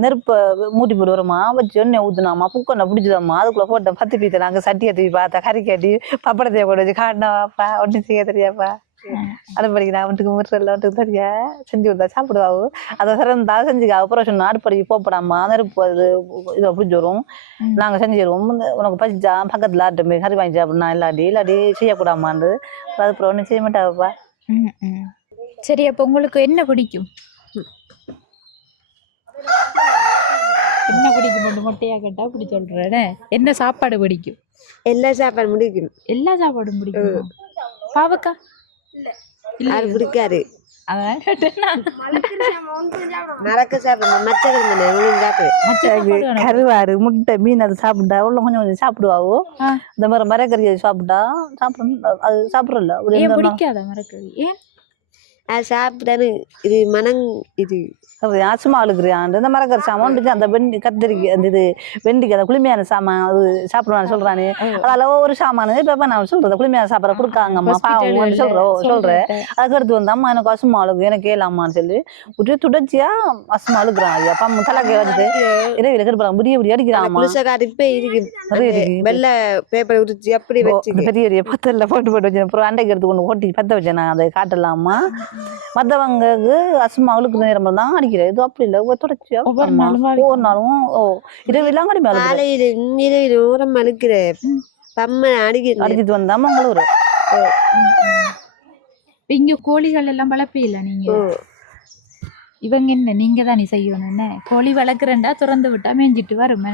நெருப்பை மூட்டி போட்டு வருமா வச்சு எண்ணெய் ஊற்றுனாமா பூக்கொண்ணை பிடிச்சதாம்மா அதுக்குள்ளே போட்டேன் பத்தி பீத்த நாங்கள் சட்டியை தூக்கி பார்த்தா கறி கட்டி பப்படத்தையை கொண்டு வச்சு காட்டினாவாப்பா ஒன்றும் செய்ய தெரியாப்பா அடுப்படிக்கு நான் வீட்டுக்கு முறையில் வீட்டுக்கு தெரியா செஞ்சு கொடுத்தா சாப்பிடுவாவு அதை சிறந்தா செஞ்சுக்கா. அப்புறம் சொன்னால் அடுப்படிக்கு போப்படாமா நெருப்பு அது இதை பிடிச்சி வரும் நாங்கள் செஞ்சிடுவோம். உனக்கு பசிச்சா பக்கத்தில் ஆட்டும் கறி வாங்கிச்சா அப்படின்னா இல்லாட்டி செய்யக்கூடாமான்னு அதுக்கப்புறம் ஒன்றும் செய்ய மாட்டாப்பா. சரி அப்போ உங்களுக்கு என்ன பிடிக்கும்? என்ன பிடிக்கும் மட்டும் மொட்டையா கேட்டா அப்படி சொல்றேன். என்ன சாப்பாடு பிடிக்கும்? எல்லா சாப்பாடும் பிடிக்கும். எல்லா சாப்பாடும் பிடிக்கும். பாவக்கா அது பிடிக்காது. அதான் கேட்டேன். மறக்க சாப்பிடுவோம் சாப்பிடுவேன். கருவாடு முட்டை மீன் அது சாப்பிட்டா உள்ள கொஞ்சம் கொஞ்சம் சாப்பிடுவாவோ. இந்த மாதிரி மரக்கறியை சாப்பிட்டா அது சாப்பிடல. பிடிக்காத மரக்கறி? ஏன் அது சாப்பிட்டானு இது மனம் இது ஆசுமா அழுக்குறியான் இந்த மரக்கறி சாமான் அந்த வெண்டி கத்திரிக்கை அந்த இது வெண்டிக்கு அந்த குளுமையான சாமான் அது சாப்பிடுவான்னு சொல்றானே அதால ஒரு சாமானு இப்ப நான் சொல்றேன் குளுமையான சாப்பாடு கொடுக்காங்கம்மா பாவம் சொல்றேன். அதுக்கு அடுத்து வந்து அம்மா எனக்கு அசுமா அழுகு எனக்கு கேளாமான்னு சொல்லி ஒரு தொடர்ச்சியா அசுமா அழுக்குறான். ஐயா பம்ம தலைக்கை வந்துட்டு இறைவில கெடுப்பாங்க முடிய இப்படி அடிக்கிறாம்மா. இப்ப இருக்கு வெள்ளை பேப்பர் உரிச்சு அப்படி வச்சு பெரிய பெரிய பத்தல்ல போட்டு வச்சேன். அப்புறம் அண்டைக்கு எடுத்து கொண்டு ஓட்டி பத்த வச்சேன். நான் அதை காட்டலாமா மற்றவங்களுக்கு அசுமா அழுக்கு நேரம் தான் அடிக்கிறேன். இது அப்படி இல்லை தொடர்ச்சியா ஒவ்வொரு நாளும் இரவெல்லாம் காலையில ஓரம் அழுக்கிறேன். அடிச்சிட்டு வந்தா மங்களூர். இங்க கோழிகள் எல்லாம் வளர்ப்பீல நீங்க? இவங்க என்ன நீங்க தானே செய்யணும். என்ன கோழி வளர்க்குறேன்டா திறந்து விட்டா மேய்ஞ்சிட்டு வருமே.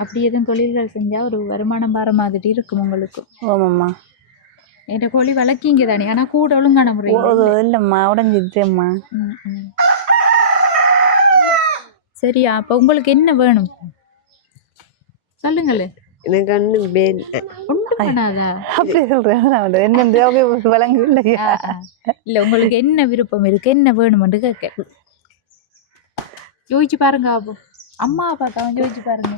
அப்படி எதுவும் தொழில்கள் செஞ்சா ஒரு வருமானம் பார மாதிரி இருக்கும் உங்களுக்கு? ஆமாம்மா என் கோழி வளர்க்கிங்க தானே ஆனா கூட ஒழுங்கான முறை இல்லம்மா உடஞ்சிட்டேம்மா. சரியா அப்ப உங்களுக்கு என்ன வேணும் சொல்லுங்களே. எனக்கு ஒன்றும் வேணாதா? அப்படி சொல்றேன் என்ன விளங்கு இல்லையா? இல்ல உங்களுக்கு என்ன விருப்பம் இருக்கு என்ன வேணும்னு கேட்க யோசிச்சு பாருங்க. அப்போ அம்மா அப்பா யோசிச்சு பாருங்க.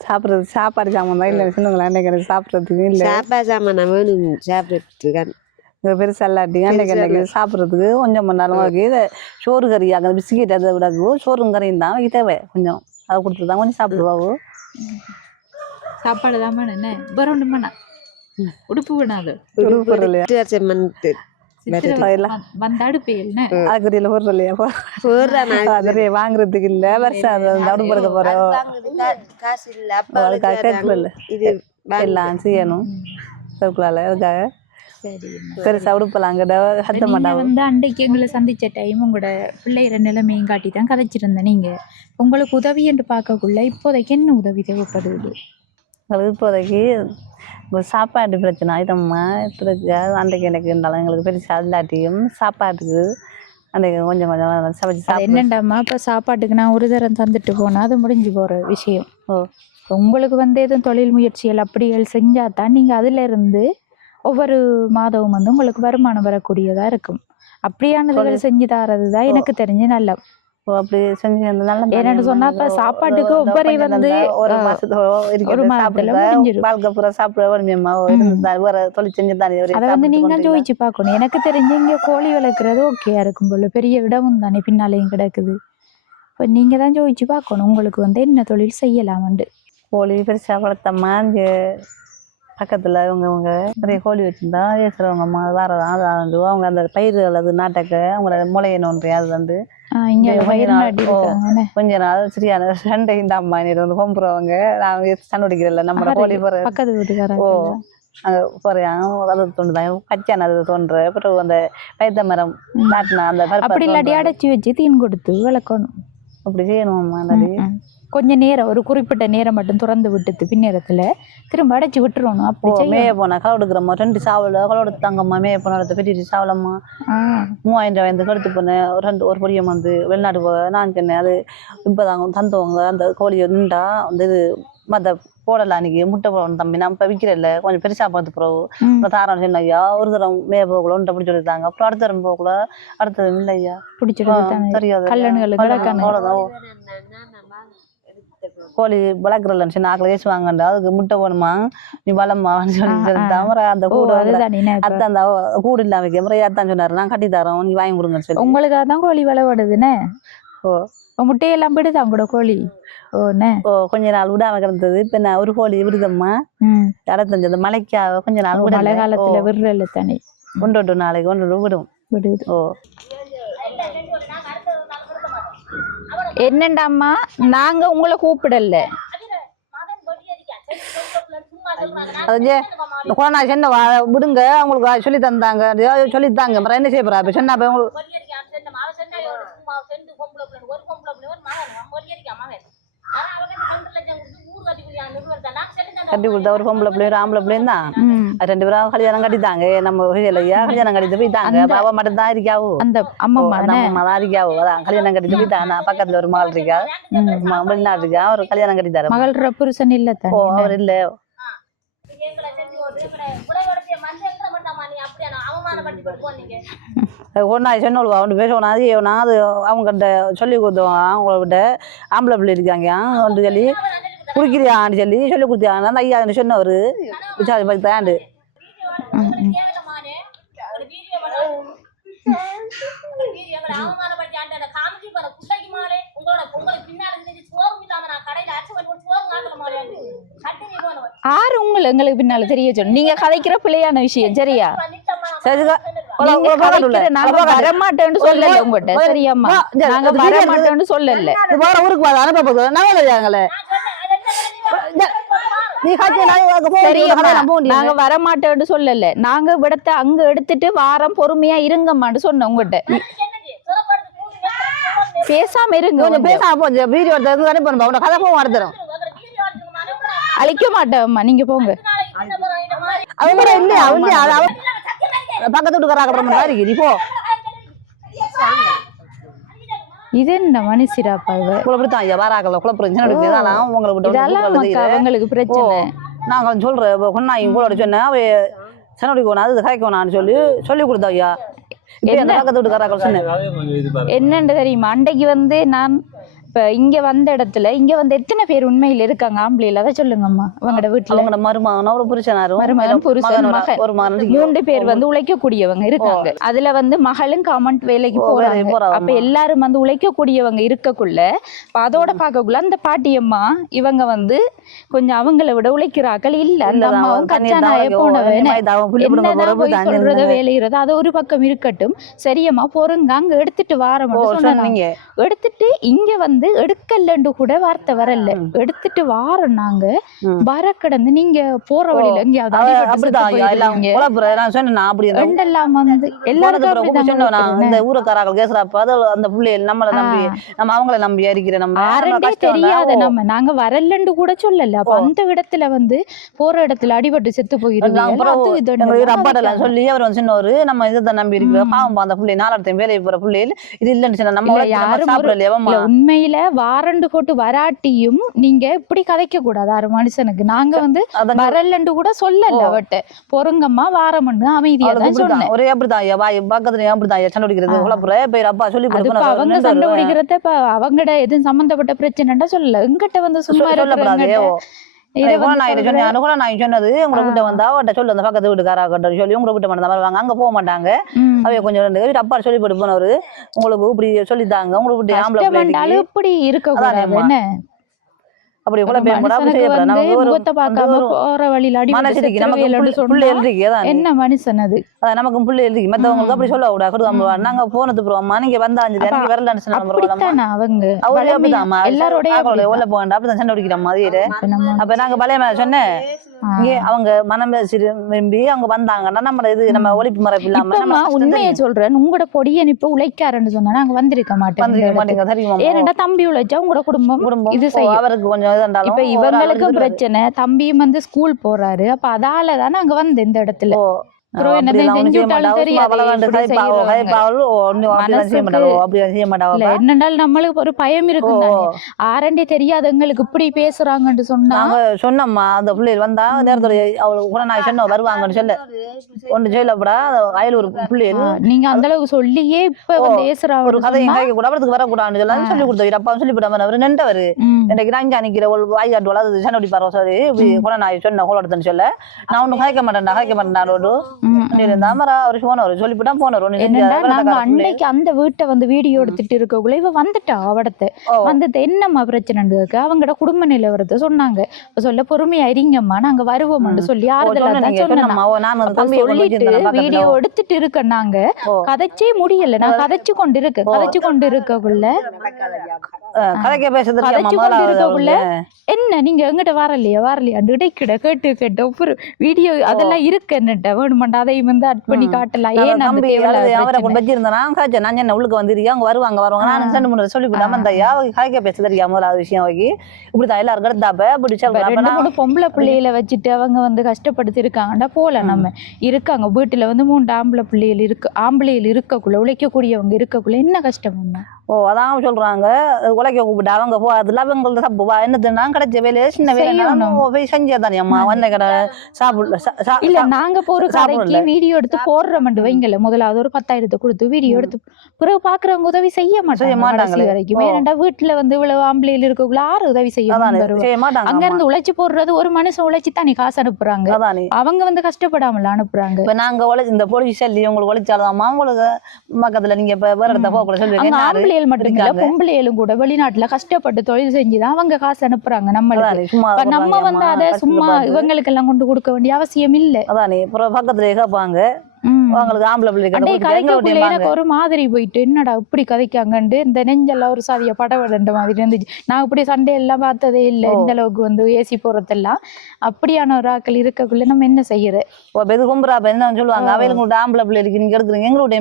சாப்பிட்றது சாப்பாடு சாமான் தான் இல்லை சொன்னங்களா அன்னைக்கு சாப்பிட்றதுக்கு இல்லை சாப்பாடு சாமான் வேணும் சாப்பிட்றதுக்கு பெருசா இல்லாட்டி அன்னைக்கு சாப்பிட்றதுக்கு கொஞ்சம் மணி நேரம் இதை சோறு கறி அந்த பிஸ்கெட் அதை விட சோறும் கறியும் தான் தேவை கொஞ்சம் அதை கொடுத்து தான் கொஞ்சம் சாப்பிடுவாவோ. சாப்பாடு தான் என்ன வேற ஒன்றும் வேணா உடுப்பு வேணாது வாங்குறதுக்கு இல்ல வருஷம் அடுப்பு போறோம் எல்லாம் செய்யணும் அதுக்காக பெருசா உடுப்பலாம் வந்து அன்றைக்கு எங்களை சந்திச்ச டைம் உங்களோட பிள்ளைகிற நிலைமையும் காட்டி தான் கதைச்சிருந்தேன். நீங்க உங்களுக்கு உதவி என்று பார்க்கக்குள்ள இப்போதைக்கு என்ன உதவி தேவைப்படுது? இப்போதைக்கு ஒரு சாப்பாடு பிரச்சனை இதம்மா அன்றைக்கு எனக்கு இருந்தாலும் எங்களுக்கு பெருசாக இல்லாட்டியும் சாப்பாட்டுக்கு அன்றைக்கு கொஞ்சம் கொஞ்சம் சமைச்சு என்னண்டாம்மா இப்போ சாப்பாட்டுக்கு நான் ஒரு தரம் தந்துட்டு போனால் அது முடிஞ்சு போகிற விஷயம். உங்களுக்கு வந்து எதுவும் தொழில் முயற்சிகள் அப்படிகள் செஞ்சால் தான் நீங்கள் அதிலிருந்து ஒவ்வொரு மாதமும் வந்து உங்களுக்கு வருமானம் வரக்கூடியதாக இருக்கும். அப்படியானதுகள் செஞ்சு தரது தான் எனக்கு தெரிஞ்சு நல்ல அப்படி செஞ்சு அந்த நல்ல என்னன்னு சொன்னா இப்ப சாப்பாட்டுக்கு ஒவ்வொரு வந்து ஒரு மாசத்தோட ஒரு இருக்கிற மாதத்துல சாப்பிடுற முடிஞ்சிரும். வாழ்க்கை பூரா சாப்பிட வருமியம்மா வேற தொழில் செஞ்சு தானே அதை வந்து நீங்க ஜோதிச்சு பார்க்கணும். எனக்கு தெரிஞ்சு இங்க கோழி வளர்க்குறது ஓகேயா இருக்கும் போல, பெரிய இடமும் தானே பின்னாலேயும் கிடக்குது. இப்போ நீங்க தான் ஜோதிச்சு பார்க்கணும் உங்களுக்கு வந்து என்ன தொழில் செய்யலாம்ண்டு. கோழி பெருசா வளர்த்தம்மா இங்க பக்கத்துல இவங்க நிறைய கோழி வச்சிருந்தா ஏசுறவங்கம்மா வரதான் அது அவங்க அந்த பயிர்கள் அது நாட்டக்க அவங்களோட முளைய நோன்றி அது வந்து இங்க கொஞ்ச வயிறு நாள் நாட்டி இருக்காங்கன்னு. கொஞ்ச நாள் சரியான சண்டை இந்த அம்மா வந்து கொம்புறவங்க நான் சண்டை அடிக்கிறதில்ல நம்ம கோழி போற பக்கத்து ஓ வீட்டுக்காரங்க அங்கே போறேன் அது தோண்டுதான் பச்சான அது தோன்ற அப்புறம் அந்த பைத்த மரம் நாட்டினா அந்த அப்படி இல்லாட்டி அடைச்சி வச்சு தீன் கொடுத்து வளர்க்கணும். அப்படி செய்யணும்மா நடி கொஞ்ச நேரம் ஒரு குறிப்பிட்ட நேரம் மட்டும் திறந்து விட்டுட்டு பின்னேரத்துல திரும்ப அடைச்சி விட்டுருணும். அப்படி மேய போனா கலடுக்கிறம்மா 2 சாவல கலோடு தாங்கம்மா மேய போன பெரிய சாவலம்மா 3000 ரூபாய் கடுத்து போனேன் ஒரு பொடியம் வந்து வெளிநாட்டு போக நான் சொன்னேன் அது இப்போதாங்க தந்தவங்க அந்த கோழியை நின்றா அந்த இது மற்ற போடல அன்னைக்கு முட்டை போடணும் தம்பி நான் இப்போ விற்கிறல்ல கொஞ்சம் பெருசாக பார்த்து பிறகு அப்புறம் தாரம் சொன்ன ஐயா ஒரு தரம் மேய போகலன்னு பிடிச்சி கொடுத்தாங்க அப்புறம் அடுத்த தரம் போகல அடுத்தது இல்லை ஐயா பிடிச்சிட்டு தெரியாது கல்லணுகள் கோழி வளர்க்குறலன்னு சொன்ன ஆக்கில் ஏசுவாங்கண்டா அதுக்கு முட்டை போகணுமா நீ வளம்மான்னு சொல்லி தவிர அந்த கூடு அத்தான் அந்த கூடு இல்லாம வைக்க முறையா அத்தான் சொன்னாரு நான் கட்டி தரோம் நீ வாங்கி கொடுங்கன்னு சொல்லி உங்களுக்காக தான் கோழி வளவடுதுன்னு. ஓ முட்டையெல்லாம் விடுதான் கூட கோழி. ஓ கொஞ்ச நாள் விடாம கிடந்தது இப்ப நான் ஒரு கோழி விடுதம்மா இடத்தஞ்சு அந்த மழைக்காக கொஞ்ச நாள் மழை காலத்துல விடுறல தனி 1 நாளைக்கு 1 விடும் விடுது. ஓ என்னண்டாம்மா நாங்க உங்களை கூப்பிடல. கொரோனா சொன்ன விடுங்க அவங்களுக்கு சொல்லி தந்தாங்க சொல்லித்தாங்க அப்புறம் என்ன செய்ய போறா இப்ப சொன்னா கட்டி கொடுத்தா ஒரு பொம்பளை பிள்ளையும் ஒரு ஆம்பளை பிள்ளையும் தான் 2 பேரும் கல்யாணம் கட்டித்தாங்க நம்ம இல்லையா கல்யாணம் கட்டிட்டு போயிட்டாங்க அவ மட்டும் தான் இருக்காவோ அந்த அம்மா தான் இருக்காவோ அதான் கல்யாணம் கட்டிட்டு போயிட்டாங்க நான் பக்கத்துல ஒரு மகள் இருக்கா வெளிநாட்டு இருக்கா ஒரு கல்யாணம் கட்டித்தாரு மகள் புருஷன் இல்ல ஓ அவர் இல்ல ஒன்னா சொன்னோம் அவன் பேசணும் அது அது அவங்ககிட்ட சொல்லி கொடுத்தோம் அவங்கள விட்ட ஆம்பளை பிள்ளை இருக்காங்க வந்து சொல்லி குடிக்கிறியான்னு சொல்லி கொடுத்தாங்க அந்த ஐயா சொன்னவர் விசாரி பார்த்தாண்டு ஆறு எங்களுக்கு பின்னால தெரிய சொல்லு. நீங்க கதைக்கிற பிள்ளையான விஷயம் சரியா? வரமாட்டேன்னு சொல்லல உங்ககிட்ட சரியாம்மா? நாங்க வரமாட்டேன்னு சொல்லல. நாங்க வரமாட்டோன்னு சொல்லல. நாங்க விடத்த அங்க எடுத்துட்டு வாரம் பொறுமையா இருங்கம்மான்னு சொன்னோம் உங்ககிட்ட. பேசாம இருங்க பேசாம வீடியோ கதை போவோம் அடுத்தரும் அழிக்க மாட்டோம்மா நீங்க போங்க. அவங்க இல்லையா பக்கத்து வீட்டுக்காரங்க நீ போ. இது என்ன மனுஷிராப்பா குழப்பத்தான் ஐயா வாராக்கல குழப்பம் அவங்களுக்கு பிரச்சனை. நாங்க சொல்றேன் கொண்டா உங்களோட சொன்னேன் அவ சனோடி போனா அது காய்க்கணும் சொல்லி கொடுத்தா ஐயா பக்கத்து வீட்டுக்காரர்கள் சொன்னேன் என்னன்னு தெரியுமா? அன்றைக்கு வந்து நான் இப்ப இங்க வந்த இடத்துல இங்க வந்து எத்தனை பேர் உண்மையில இருக்காங்க ஆம்பளையில? அதை சொல்லுங்கம்மா. அவங்களோட வீட்டுல அவங்களோட மருமகன் ஒரு புருஷனாரும் மருமகன் புருஷன் மகன் 3 பேர் வந்து உழைக்கக்கூடியவங்க இருக்காங்க. அதுல வந்து மகளும் கமெண்ட் வேலைக்கு போறாங்க. அப்ப எல்லாரும் வந்து உழைக்கக்கூடியவங்க இருக்கக்குள்ள அதோட பார்க்கக்குள்ள அந்த பாட்டியம்மா இவங்க வந்து கொஞ்சம் அவங்கள விட உழைக்கிறாக்கள் இல்ல. அந்த அம்மாவும் கச்சானாய போனவன் சொல்றத வேலைகிறத அது ஒரு பக்கம் இருக்கட்டும். சரியம்மா பொறுங்க அங்க எடுத்துட்டு வார சொன்னாங்க. எடுத்துட்டு இங்க வந்து எடுக்கலன்னு கூட வார்த்தை வரல. எடுத்துட்டு வாரம் நாங்க வர கடந்து நீங்க போற வழியில தெரியாத நம்ம நாங்க வரலன்னு கூட சொல்லல. அப்ப அந்த இடத்துல வந்து போற இடத்துல அடிபட்டு செத்து போயிருந்தோம் சொல்லி அவர் சொன்னவரு நம்ம இதை நம்பி இருக்கிறோம். பாவம் அந்த பிள்ளை 4 வேலைக்கு போற பிள்ளைகள் இது இல்லன்னு சொன்னா நம்ம உண்மையில கடைசியில வாரண்டு போட்டு வராட்டியும் நீங்க இப்படி கதைக்க கூடாது ஆறு மனுஷனுக்கு. நாங்க வந்து வரலண்டு கூட சொல்லல அவட்ட பொறுங்கம்மா வாரமண்ணு அமைதியா தான் சொன்னேன். ஒரே அப்படிதான் பக்கத்துல அப்படிதான் சண்டை பிடிக்கிறது குழப்புற பேர் அப்பா சொல்லி அவங்க சண்டை பிடிக்கிறத இப்ப அவங்கட எதுவும் சம்பந்தப்பட்ட பிரச்சனைன்னா சொல்லல. எங்கிட்ட வந்து சும்மா இருக்கிறாங்க. நான் சொன்னது உங்களை கிட்ட வந்தா அவட்ட சொல்லு அந்த பக்கத்து வீட்டுக்காராட்ட சொல்லி உங்களை கிட்ட மட்டும் வருவாங்க, அங்க போக மாட்டாங்க. அவைய கொஞ்சம் அப்பா சொல்லி போட்டு போனவரு உங்களுக்கு இப்படி சொல்லித்தாங்க உங்களுக்கு ஆம்பளை இப்படி இருக்க கூடாது. அப்படி கூட என்ன மனுஷன் அது நமக்கு பிள்ளை இருக்கு மத்தவங்களுக்கு அப்படி சொல்ல கூடாது. நாங்க போனது போறோமா நீங்க வந்தாஞ்சு அவங்க அப்படிதான் சண்டை பிடிக்கிற மாதிரி. அப்ப நாங்க பழைய சொன்னேன் அவங்க மனம் விரும்பி அவங்க வந்தாங்கன்னா நம்ம இது நம்ம ஒழிப்பு மரப்பு இல்லாம உண்மையை சொல்றேன். உங்களோட பொடியன் இப்ப உழைக்காருன்னு சொன்னா நாங்க வந்திருக்க மாட்டோம். ஏன்னா தம்பி உழைச்சா உங்களோட குடும்பம் இது செய்யும். அவருக்கு கொஞ்சம் இப்ப இவங்களுக்கும் பிரச்சனை. தம்பியும் வந்து ஸ்கூல் போறாரு. அப்ப அதாலதான் நாங்க வந்து இந்த இடத்துல என்னண்டாலும் நம்மளுக்கு ஒரு பயம் இருக்கு. ஆரண்டே தெரியாதவங்களுக்கு இப்படி பேசுறாங்கன்னு சொன்னோம்மா அந்த பிள்ளைகள் வந்தா நேரத்தோட அவளுக்கு கூட நான் சொன்ன வருவாங்கன்னு சொல்ல ஒன்று சொல்லப்படா அயலூர் பிள்ளைகள் நீங்க அந்த அளவுக்கு சொல்லியே இப்ப பேசுறாங்க. ஒரு கதையை கூட அவருக்கு வரக்கூடாதுன்னு சொல்லி சொல்லி கொடுத்தவர் அப்பா சொல்லி போடாம அவர் நின்றவர் இன்னைக்கு நான் இங்கே நிக்கிற ஒரு வாய்க்காட்டு வளர்ந்து சண்டை பிடிப்பாரோ சரி கூட நான் சொன்ன கோலடுத்தன்னு சொல்ல நான் ஒன்னும் கதைக்க மாட்டேன் அன்னைக்கு அந்த வீட்டை வந்து வீடியோ எடுத்துட்டு இருக்கக்குள்ள இவ வந்துட்டா அவடத்தை வந்துட்டு என்னம்மா பிரச்சனை அவங்கட குடும்ப நிலவரத்தை சொன்னாங்க. சொல்ல பொறுமையா இருங்கம்மா நாங்க வருவோம்னு சொல்லி வீடியோ எடுத்துட்டு இருக்க நாங்க கதைச்சே முடியல. நான் கதைச்சு கொண்டு இருக்கக்குள்ள என்ன நீங்க எங்கிட்ட வரலையாண்டு இடைக்கிட கேட்டு ஒவ்வொரு வீடியோ அதெல்லாம் இருக்குன்னுட்ட வேணுமாண்டா அதையும் வந்து அட் பண்ணி காட்டலாம். ஏன் அவரை கொண்டு வச்சிருந்தேன் நான் என்ன உள்ளுக்கு வந்துருக்கேன் அவங்க வருவாங்க நான் ரெண்டு மூணு சொல்லி விடாம தையா கதைக்க பேச தெரியா முதலாவது விஷயம் வைக்கி இப்படிதான் எல்லாரும் எடுத்தாப்ப இப்படி பொம்பளை பிள்ளைகளை வச்சுட்டு அவங்க வந்து கஷ்டப்படுத்தி இருக்காங்கடா போல நம்ம இருக்காங்க வீட்டுல வந்து 3 ஆம்பளைகள் இருக்கக்குள்ள உழைக்கக்கூடியவங்க இருக்கக்குள்ள என்ன கஷ்டம். அதான் சொல்றாங்க உழைக்க கூப்பிட்டு அவங்க போறதுல அவங்களோட தப்பு என்னதுன்னா கிடைச்ச வேலையை சின்ன வேலை செஞ்சதானே அம்மா வந்த கடை சாப்பிடல இல்ல நாங்க போற கடைக்கு வீடியோ எடுத்து போடுறோம்னு வைங்கல முதலாவது ஒரு 10,000 கொடுத்து வீடியோ எடுத்து பிறகு பாக்குறவங்க உதவி செய்ய மாட்டாங்க வரைக்கும். ஏன்னா வீட்டுல வந்து இவ்வளவு ஆம்பளையில் இருக்கக்குள்ள ஆறு உதவி செய்ய மாட்டாங்க. அங்க இருந்து உழைச்சு போடுறது ஒரு மனுஷன் உழைச்சு தானே காசு அனுப்புறாங்க. அவங்க வந்து கஷ்டப்படாமல அனுப்புறாங்க. இப்ப நாங்க இந்த போலீஸ் சொல்லி உங்களுக்கு உழைச்சாலதாமா உங்களுக்கு பக்கத்துல நீங்க வேற இடத்த போக சொல்லுவீங்க. மட்டும் இல்ல பொம்பளைகளும் கூட வெளிநாட்டுல கஷ்டப்பட்டு தொழில் செஞ்சுதான் அவங்க காசு அனுப்புறாங்க நம்மளுக்கு. நம்ம வந்து அதை சும்மா இவங்களுக்கு எல்லாம் கொண்டு கொடுக்க வேண்டிய அவசியம் இல்ல. அதானே பக்கத்துல கேட்பாங்க எனக்கு ஒரு மாதிரி போயிட்டு என்னடா இப்படி கதைக்காங்கண்டு இந்த நெஞ்செல்லாம் ஒரு சாதிய படவடன்ற மாதிரி இருந்துச்சு. நான் இப்படி சண்டை எல்லாம் பார்த்ததே இல்லை. இந்த அளவுக்கு வந்து ஏசி போறதெல்லாம் அப்படியான ஒரு ஆக்கள் இருக்கக்குள்ள நம்ம என்ன செய்யறது என்ன சொல்லுவாங்க அவைகளுக்கு ஆம்பளை பிள்ளைக்கு நீங்க எடுக்கிறீங்க எங்களுடைய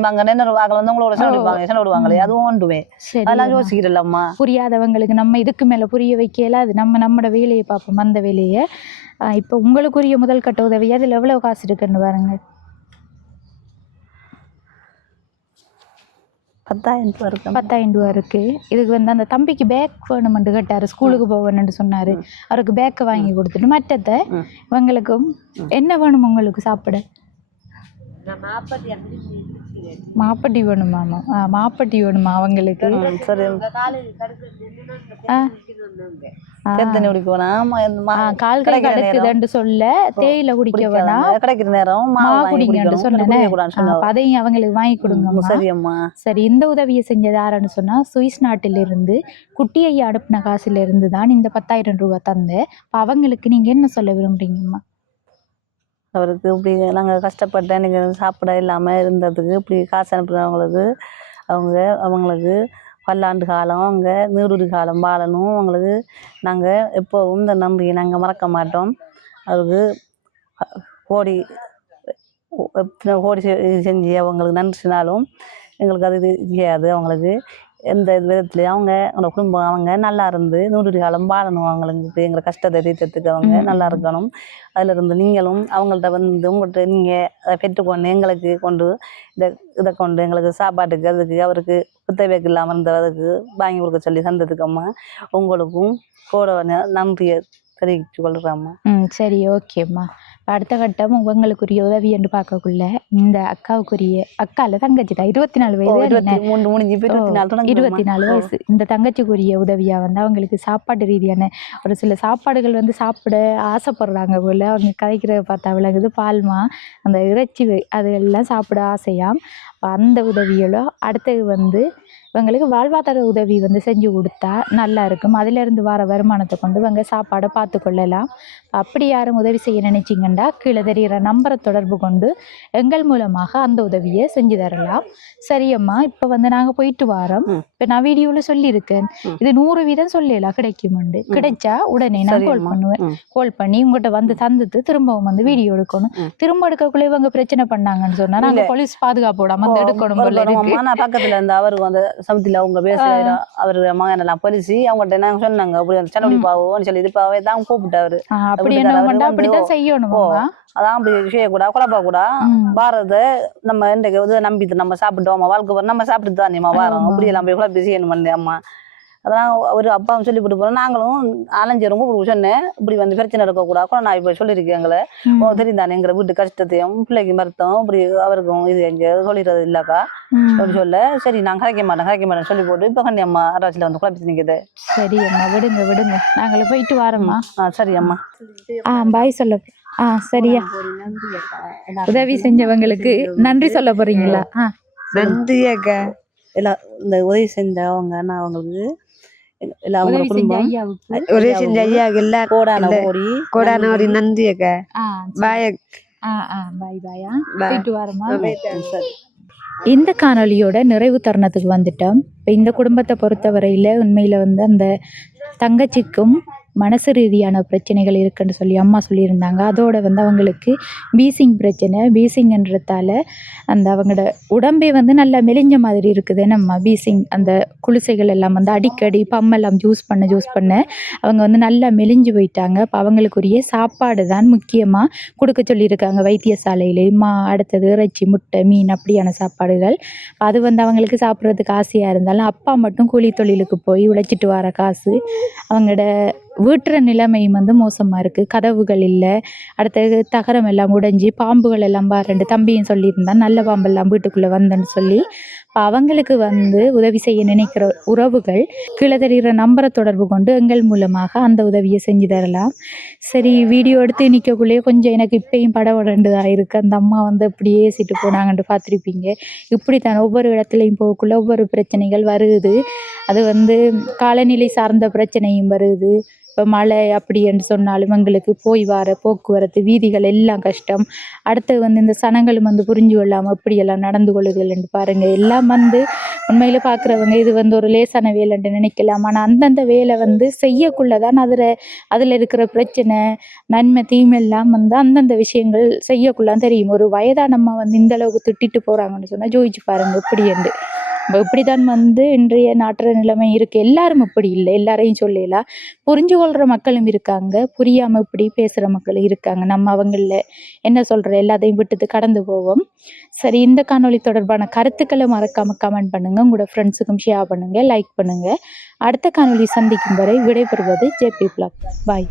வந்து உங்களோட சண்டை அதுவும் ஒன்றுமே அதெல்லாம் யோசிக்கிறல்லம்மா. புரியாதவங்களுக்கு நம்ம இதுக்கு மேல புரிய வைக்கல. அது நம்மளோட வேலையை பார்ப்போம் அந்த வேலையை. இப்ப உங்களுக்குரிய முதல் கட்ட உதவி அதுல எவ்வளவு காசு இருக்குன்னு பாருங்க. 10,000 ரூபா இருக்கு. இதுக்கு வந்து அந்த தம்பிக்கு பேக் வேணுமென்று கேட்டாரு. ஸ்கூலுக்கு போவேன்னு சொன்னாரு. அவருக்கு பேக்கை வாங்கி கொடுத்துட்டு மற்றத்தை இவங்களுக்கும் என்ன வேணும் உங்களுக்கு சாப்பிட மாப்பட்டி வேணுமாமா. மாப்பட்டி வேணுமா அவங்களுக்கு. கால்கள் கிடைக்குதுன்னு சொல்ல தேயில குடிக்க வேணாம் கிடைக்கிற நேரம் குடிங்கன்னு சொன்னேன். அதையும் அவங்களுக்கு வாங்கி கொடுங்க. சரி இந்த உதவியை செஞ்சது யாருன்னு சொன்னா சுவிஸ் நாட்டிலிருந்து குட்டியை அனுப்பின காசுல இருந்து தான் இந்த 10,000 ரூபாய் தந்தேன். அவங்களுக்கு நீங்க என்ன சொல்ல விரும்புறீங்கம்மா? அவருக்கு இப்படி நாங்கள் கஷ்டப்பட்டு எனக்கு சாப்பிட இல்லாமல் இருந்ததுக்கு இப்படி காசு அனுப்புகிறவங்களுக்கு அவங்களுக்கு பல்லாண்டு காலம் அவங்க நீடுடி காலம் வாழணும். அவங்களுக்கு நாங்கள் எப்போவும் இந்த நம்பிக்கை நாங்கள் மறக்க மாட்டோம். அதுக்கு கோடி செஞ்சு அவங்களுக்கு நன்றினாலும் எங்களுக்கு அது செய்யாது. அவங்களுக்கு எந்த விதத்துலையும் அவங்களோட குடும்பம் அவங்க நல்லா இருந்து 100 காலம் வாழணும். அவங்களுக்கு எங்களை கஷ்டத்தை தீர்த்தத்துக்கு அவங்க நல்லா இருக்கணும். அதில் இருந்து நீங்களும் அவங்கள்ட்ட உங்கள்கிட்ட நீங்கள் அதை பெற்றுக்கொண்டு எங்களுக்கு கொண்டு இதை கொண்டு எங்களுக்கு சாப்பாட்டுக்கு அதுக்கு அவருக்கு குத்தவைக்கு இல்லாமல் இருந்ததுக்கு வாங்கி கொடுக்க சொல்லி தந்ததுக்கு அம்மா உங்களுக்கும் கூட நன்றியை தெரிவித்து கொள்கிறேம்மா. சரி, ஓகேம்மா. அடுத்த கட்டம் உங்களுக்குரிய உதவி என்று பார்க்கக்குள்ள இந்த அக்கால தங்கச்சி தான் 24 வயது 24 வயசு. இந்த தங்கச்சிக்குரிய உதவியா அவங்களுக்கு சாப்பாடு ரீதியான ஒரு சில சாப்பாடுகள் சாப்பிட ஆசைப்படுறாங்க போல. அவங்க கதைக்கிறத பார்த்தா விளங்குது. பால்மா அந்த இறைச்சி அது எல்லாம் சாப்பிட ஆசையாம். அந்த உதவிகளோ அடுத்தது இவங்களுக்கு வாழ்வாதார உதவி செஞ்சு கொடுத்தா நல்லா இருக்கும். அதிலிருந்து வர வருமானத்தை கொண்டு இவங்க சாப்பாடை பார்த்து கொள்ளலாம். அப்படி யாரும் உதவி செய்ய நினைச்சிங்கன்னா கீழே தெரிகிற நம்பரை தொடர்பு கொண்டு எங்கள் மூலமாக அந்த உதவியை செஞ்சு தரலாம். சரியம்மா, இப்போ நாங்கள் போயிட்டு வரோம். இப்போ நான் வீடியோவில் சொல்லியிருக்கேன், இது 100% சொல்லலாம் கிடைக்குமெண்டு. கிடைச்சா உடனே நான் கால் பண்ணுவேன். கால் பண்ணி உங்கள்கிட்ட தந்துட்டு திரும்பவும் வீடியோ எடுக்கணும். திரும்ப எடுக்கக்குள்ளே இவங்க பிரச்சனை பண்ணாங்கன்னு சொன்னா நாங்கள் போலீஸ் பாதுகாப்போட எடுக்கணும் போல இருக்கு. நான் பக்கத்துல இருந்து அவருக்கு சமத்துல அவங்க பேசுறாரு. அவரு மகன் போலீஸ் அவங்கள்ட்ட நாங்க சொன்னாங்க அப்படி சென்னடி பாவோன்னு சொல்லி இது பாவே தான் கூப்பிட்டாரு. அப்படி என்ன அப்படிதான் செய்யணும். அதான் அப்படி செய்யக்கூடாது, குழப்பா கூட வாரத நம்ம இன்றைக்கு நம்பிட்டு நம்ம சாப்பிட்டோம் வாழ்க்கை நம்ம சாப்பிட்டு தான் நீமா வாரோம் அப்படி எல்லாம் போய் குழப்பி செய்யணும் அம்மா. அதெல்லாம் ஒரு அப்பாவும் சொல்லி போட்டு போகிறோம். நாங்களும் ஆலஞ்சரும் இப்படி சொன்னேன் இப்படி பிரச்சனை இருக்கக்கூடாது கூட நான் இப்போ சொல்லியிருக்கேன். எங்களை தெரிந்தானே எங்களை வீட்டு கஷ்டத்தையும் பிள்ளைக்கு மருத்துவம் இப்படி அவருக்கும் இது எங்கே சொல்லிடுறது இல்லைக்கா அப்படி சொல்ல சரி நான் கதைக்க மாட்டேன் சொல்லி போட்டு இப்போ கண்ணி அம்மா அரசில் குழப்பி நிற்குது. சரி அம்மா, விடுங்க நாங்களே போயிட்டு வரோம்மா. சரி அம்மா. பாய் சொல்ல. சரியா, உதவி செஞ்சவங்களுக்கு நன்றி சொல்ல போறீங்களா? நன்றி அக்கா. எல்லாம் இந்த உதவி செஞ்சவங்க நான் அவங்களுக்கு அவங்க குடும்பம் ஒரே செஞ்ச ஐயாவுக்கு எல்லாம் கோடான ஒரு நன்றி அக்கா. பாய். பாயா போயிட்டு வரமா. இந்த காணொலியோட நிறைவு தருணத்துக்கு வந்துட்டோம். இப்போ இந்த குடும்பத்தை பொறுத்தவரையில் உண்மையில் அந்த தங்கச்சிக்கும் மனசு ரீதியான பிரச்சனைகள் இருக்குன்னு சொல்லி அம்மா சொல்லியிருந்தாங்க. அதோட அவங்களுக்கு பீசிங் பிரச்சனை. பீசிங்ன்றதால அவங்களோட உடம்பே நல்லா மெலிஞ்ச மாதிரி இருக்குது. நம்ம பீசிங் அந்த குளிசைகள் எல்லாம் அடிக்கடி பம்மெல்லாம் ஜூஸ் பண்ண அவங்க நல்லா மெலிஞ்சு போயிட்டாங்க. இப்போ அவங்களுக்குரிய சாப்பாடு தான் முக்கியமாக கொடுக்க சொல்லியிருக்காங்க வைத்தியசாலையிலேயுமா. அடுத்தது இறைச்சி, முட்டை, மீன் அப்படியான சாப்பாடுகள். அது அவங்களுக்கு சாப்பிட்றதுக்கு ஆசையாக இருந்தாலும் அப்பா மட்டும் கூலி தொழிலுக்கு போய் உழைச்சிட்டு வர காசு. அவங்களோட வீட்டுற நிலைமையும் மோசமாக இருக்குது. கதவுகள் இல்லை. அடுத்தது தகரம் எல்லாம் உடைஞ்சி பாம்புகள் எல்லாம் 2 தம்பியும் சொல்லியிருந்தான் நல்ல பாம்பெல்லாம் வீட்டுக்குள்ளே வந்தேன்னு சொல்லி. இப்போ அவங்களுக்கு உதவி செய்ய நினைக்கிற உறவுகள் கீழே தெரிகிற நம்பரை தொடர்பு கொண்டு எங்கள் மூலமாக அந்த உதவியை செஞ்சு தரலாம். சரி, வீடியோ எடுத்து நிற்கக்குள்ளேயே கொஞ்சம் எனக்கு இப்பயும் படம் உடண்டுதாக இருக்குது. அந்த அம்மா இப்படியே ஏசிட்டு போனாங்கன்ட்டு பார்த்துருப்பீங்க. இப்படி தான் ஒவ்வொரு இடத்துலையும் போகக்குள்ள ஒவ்வொரு பிரச்சனைகள் வருது. அது காலநிலை சார்ந்த பிரச்சனையும் வருது. இப்போ மழை அப்படி என்று சொன்னாலும் எங்களுக்கு போய் வர போக்குவரத்து வீதிகள் எல்லாம் கஷ்டம். அடுத்து இந்த சனங்களும் புரிஞ்சு கொள்ளாமல் இப்படியெல்லாம் நடந்து கொள்ளுதல்ன்னு பாருங்கள். எல்லாம் உண்மையில் பார்க்குறவங்க இது ஒரு லேசான வேலைன்னு நினைக்கலாம். ஆனால் அந்தந்த வேலை செய்யக்குள்ளதான் அதில் இருக்கிற பிரச்சனை நன்மை தீமை எல்லாம் அந்தந்த விஷயங்கள் செய்யக்குள்ளான் தெரியும். ஒரு வயதானம்மா இந்த அளவுக்கு திட்டிட்டு போகிறாங்கன்னு சொன்னால் ஜோதிச்சு பாருங்கள் இப்படி என்று. இப்படி தான் இன்றைய நாட்டுற நிலைமை இருக்குது. எல்லாரும் இப்படி இல்லை, எல்லாரையும் சொல்லலாம். புரிஞ்சு கொள்கிற மக்களும் இருக்காங்க, புரியாமல் இப்படி பேசுகிற மக்களும் இருக்காங்க. நம்ம அவங்களில் என்ன சொல்கிற எல்லாத்தையும் விட்டுட்டு கடந்து போவோம். சரி, இந்த காணொளி தொடர்பான கருத்துக்களை மறக்காமல் கமெண்ட் பண்ணுங்கள். உங்களோட ஃப்ரெண்ட்ஸுக்கும் ஷேர் பண்ணுங்கள், லைக் பண்ணுங்கள். அடுத்த காணொளி சந்திக்கும் வரை விடைபெறுவது ஜேபி ப்ளாக். பாய்.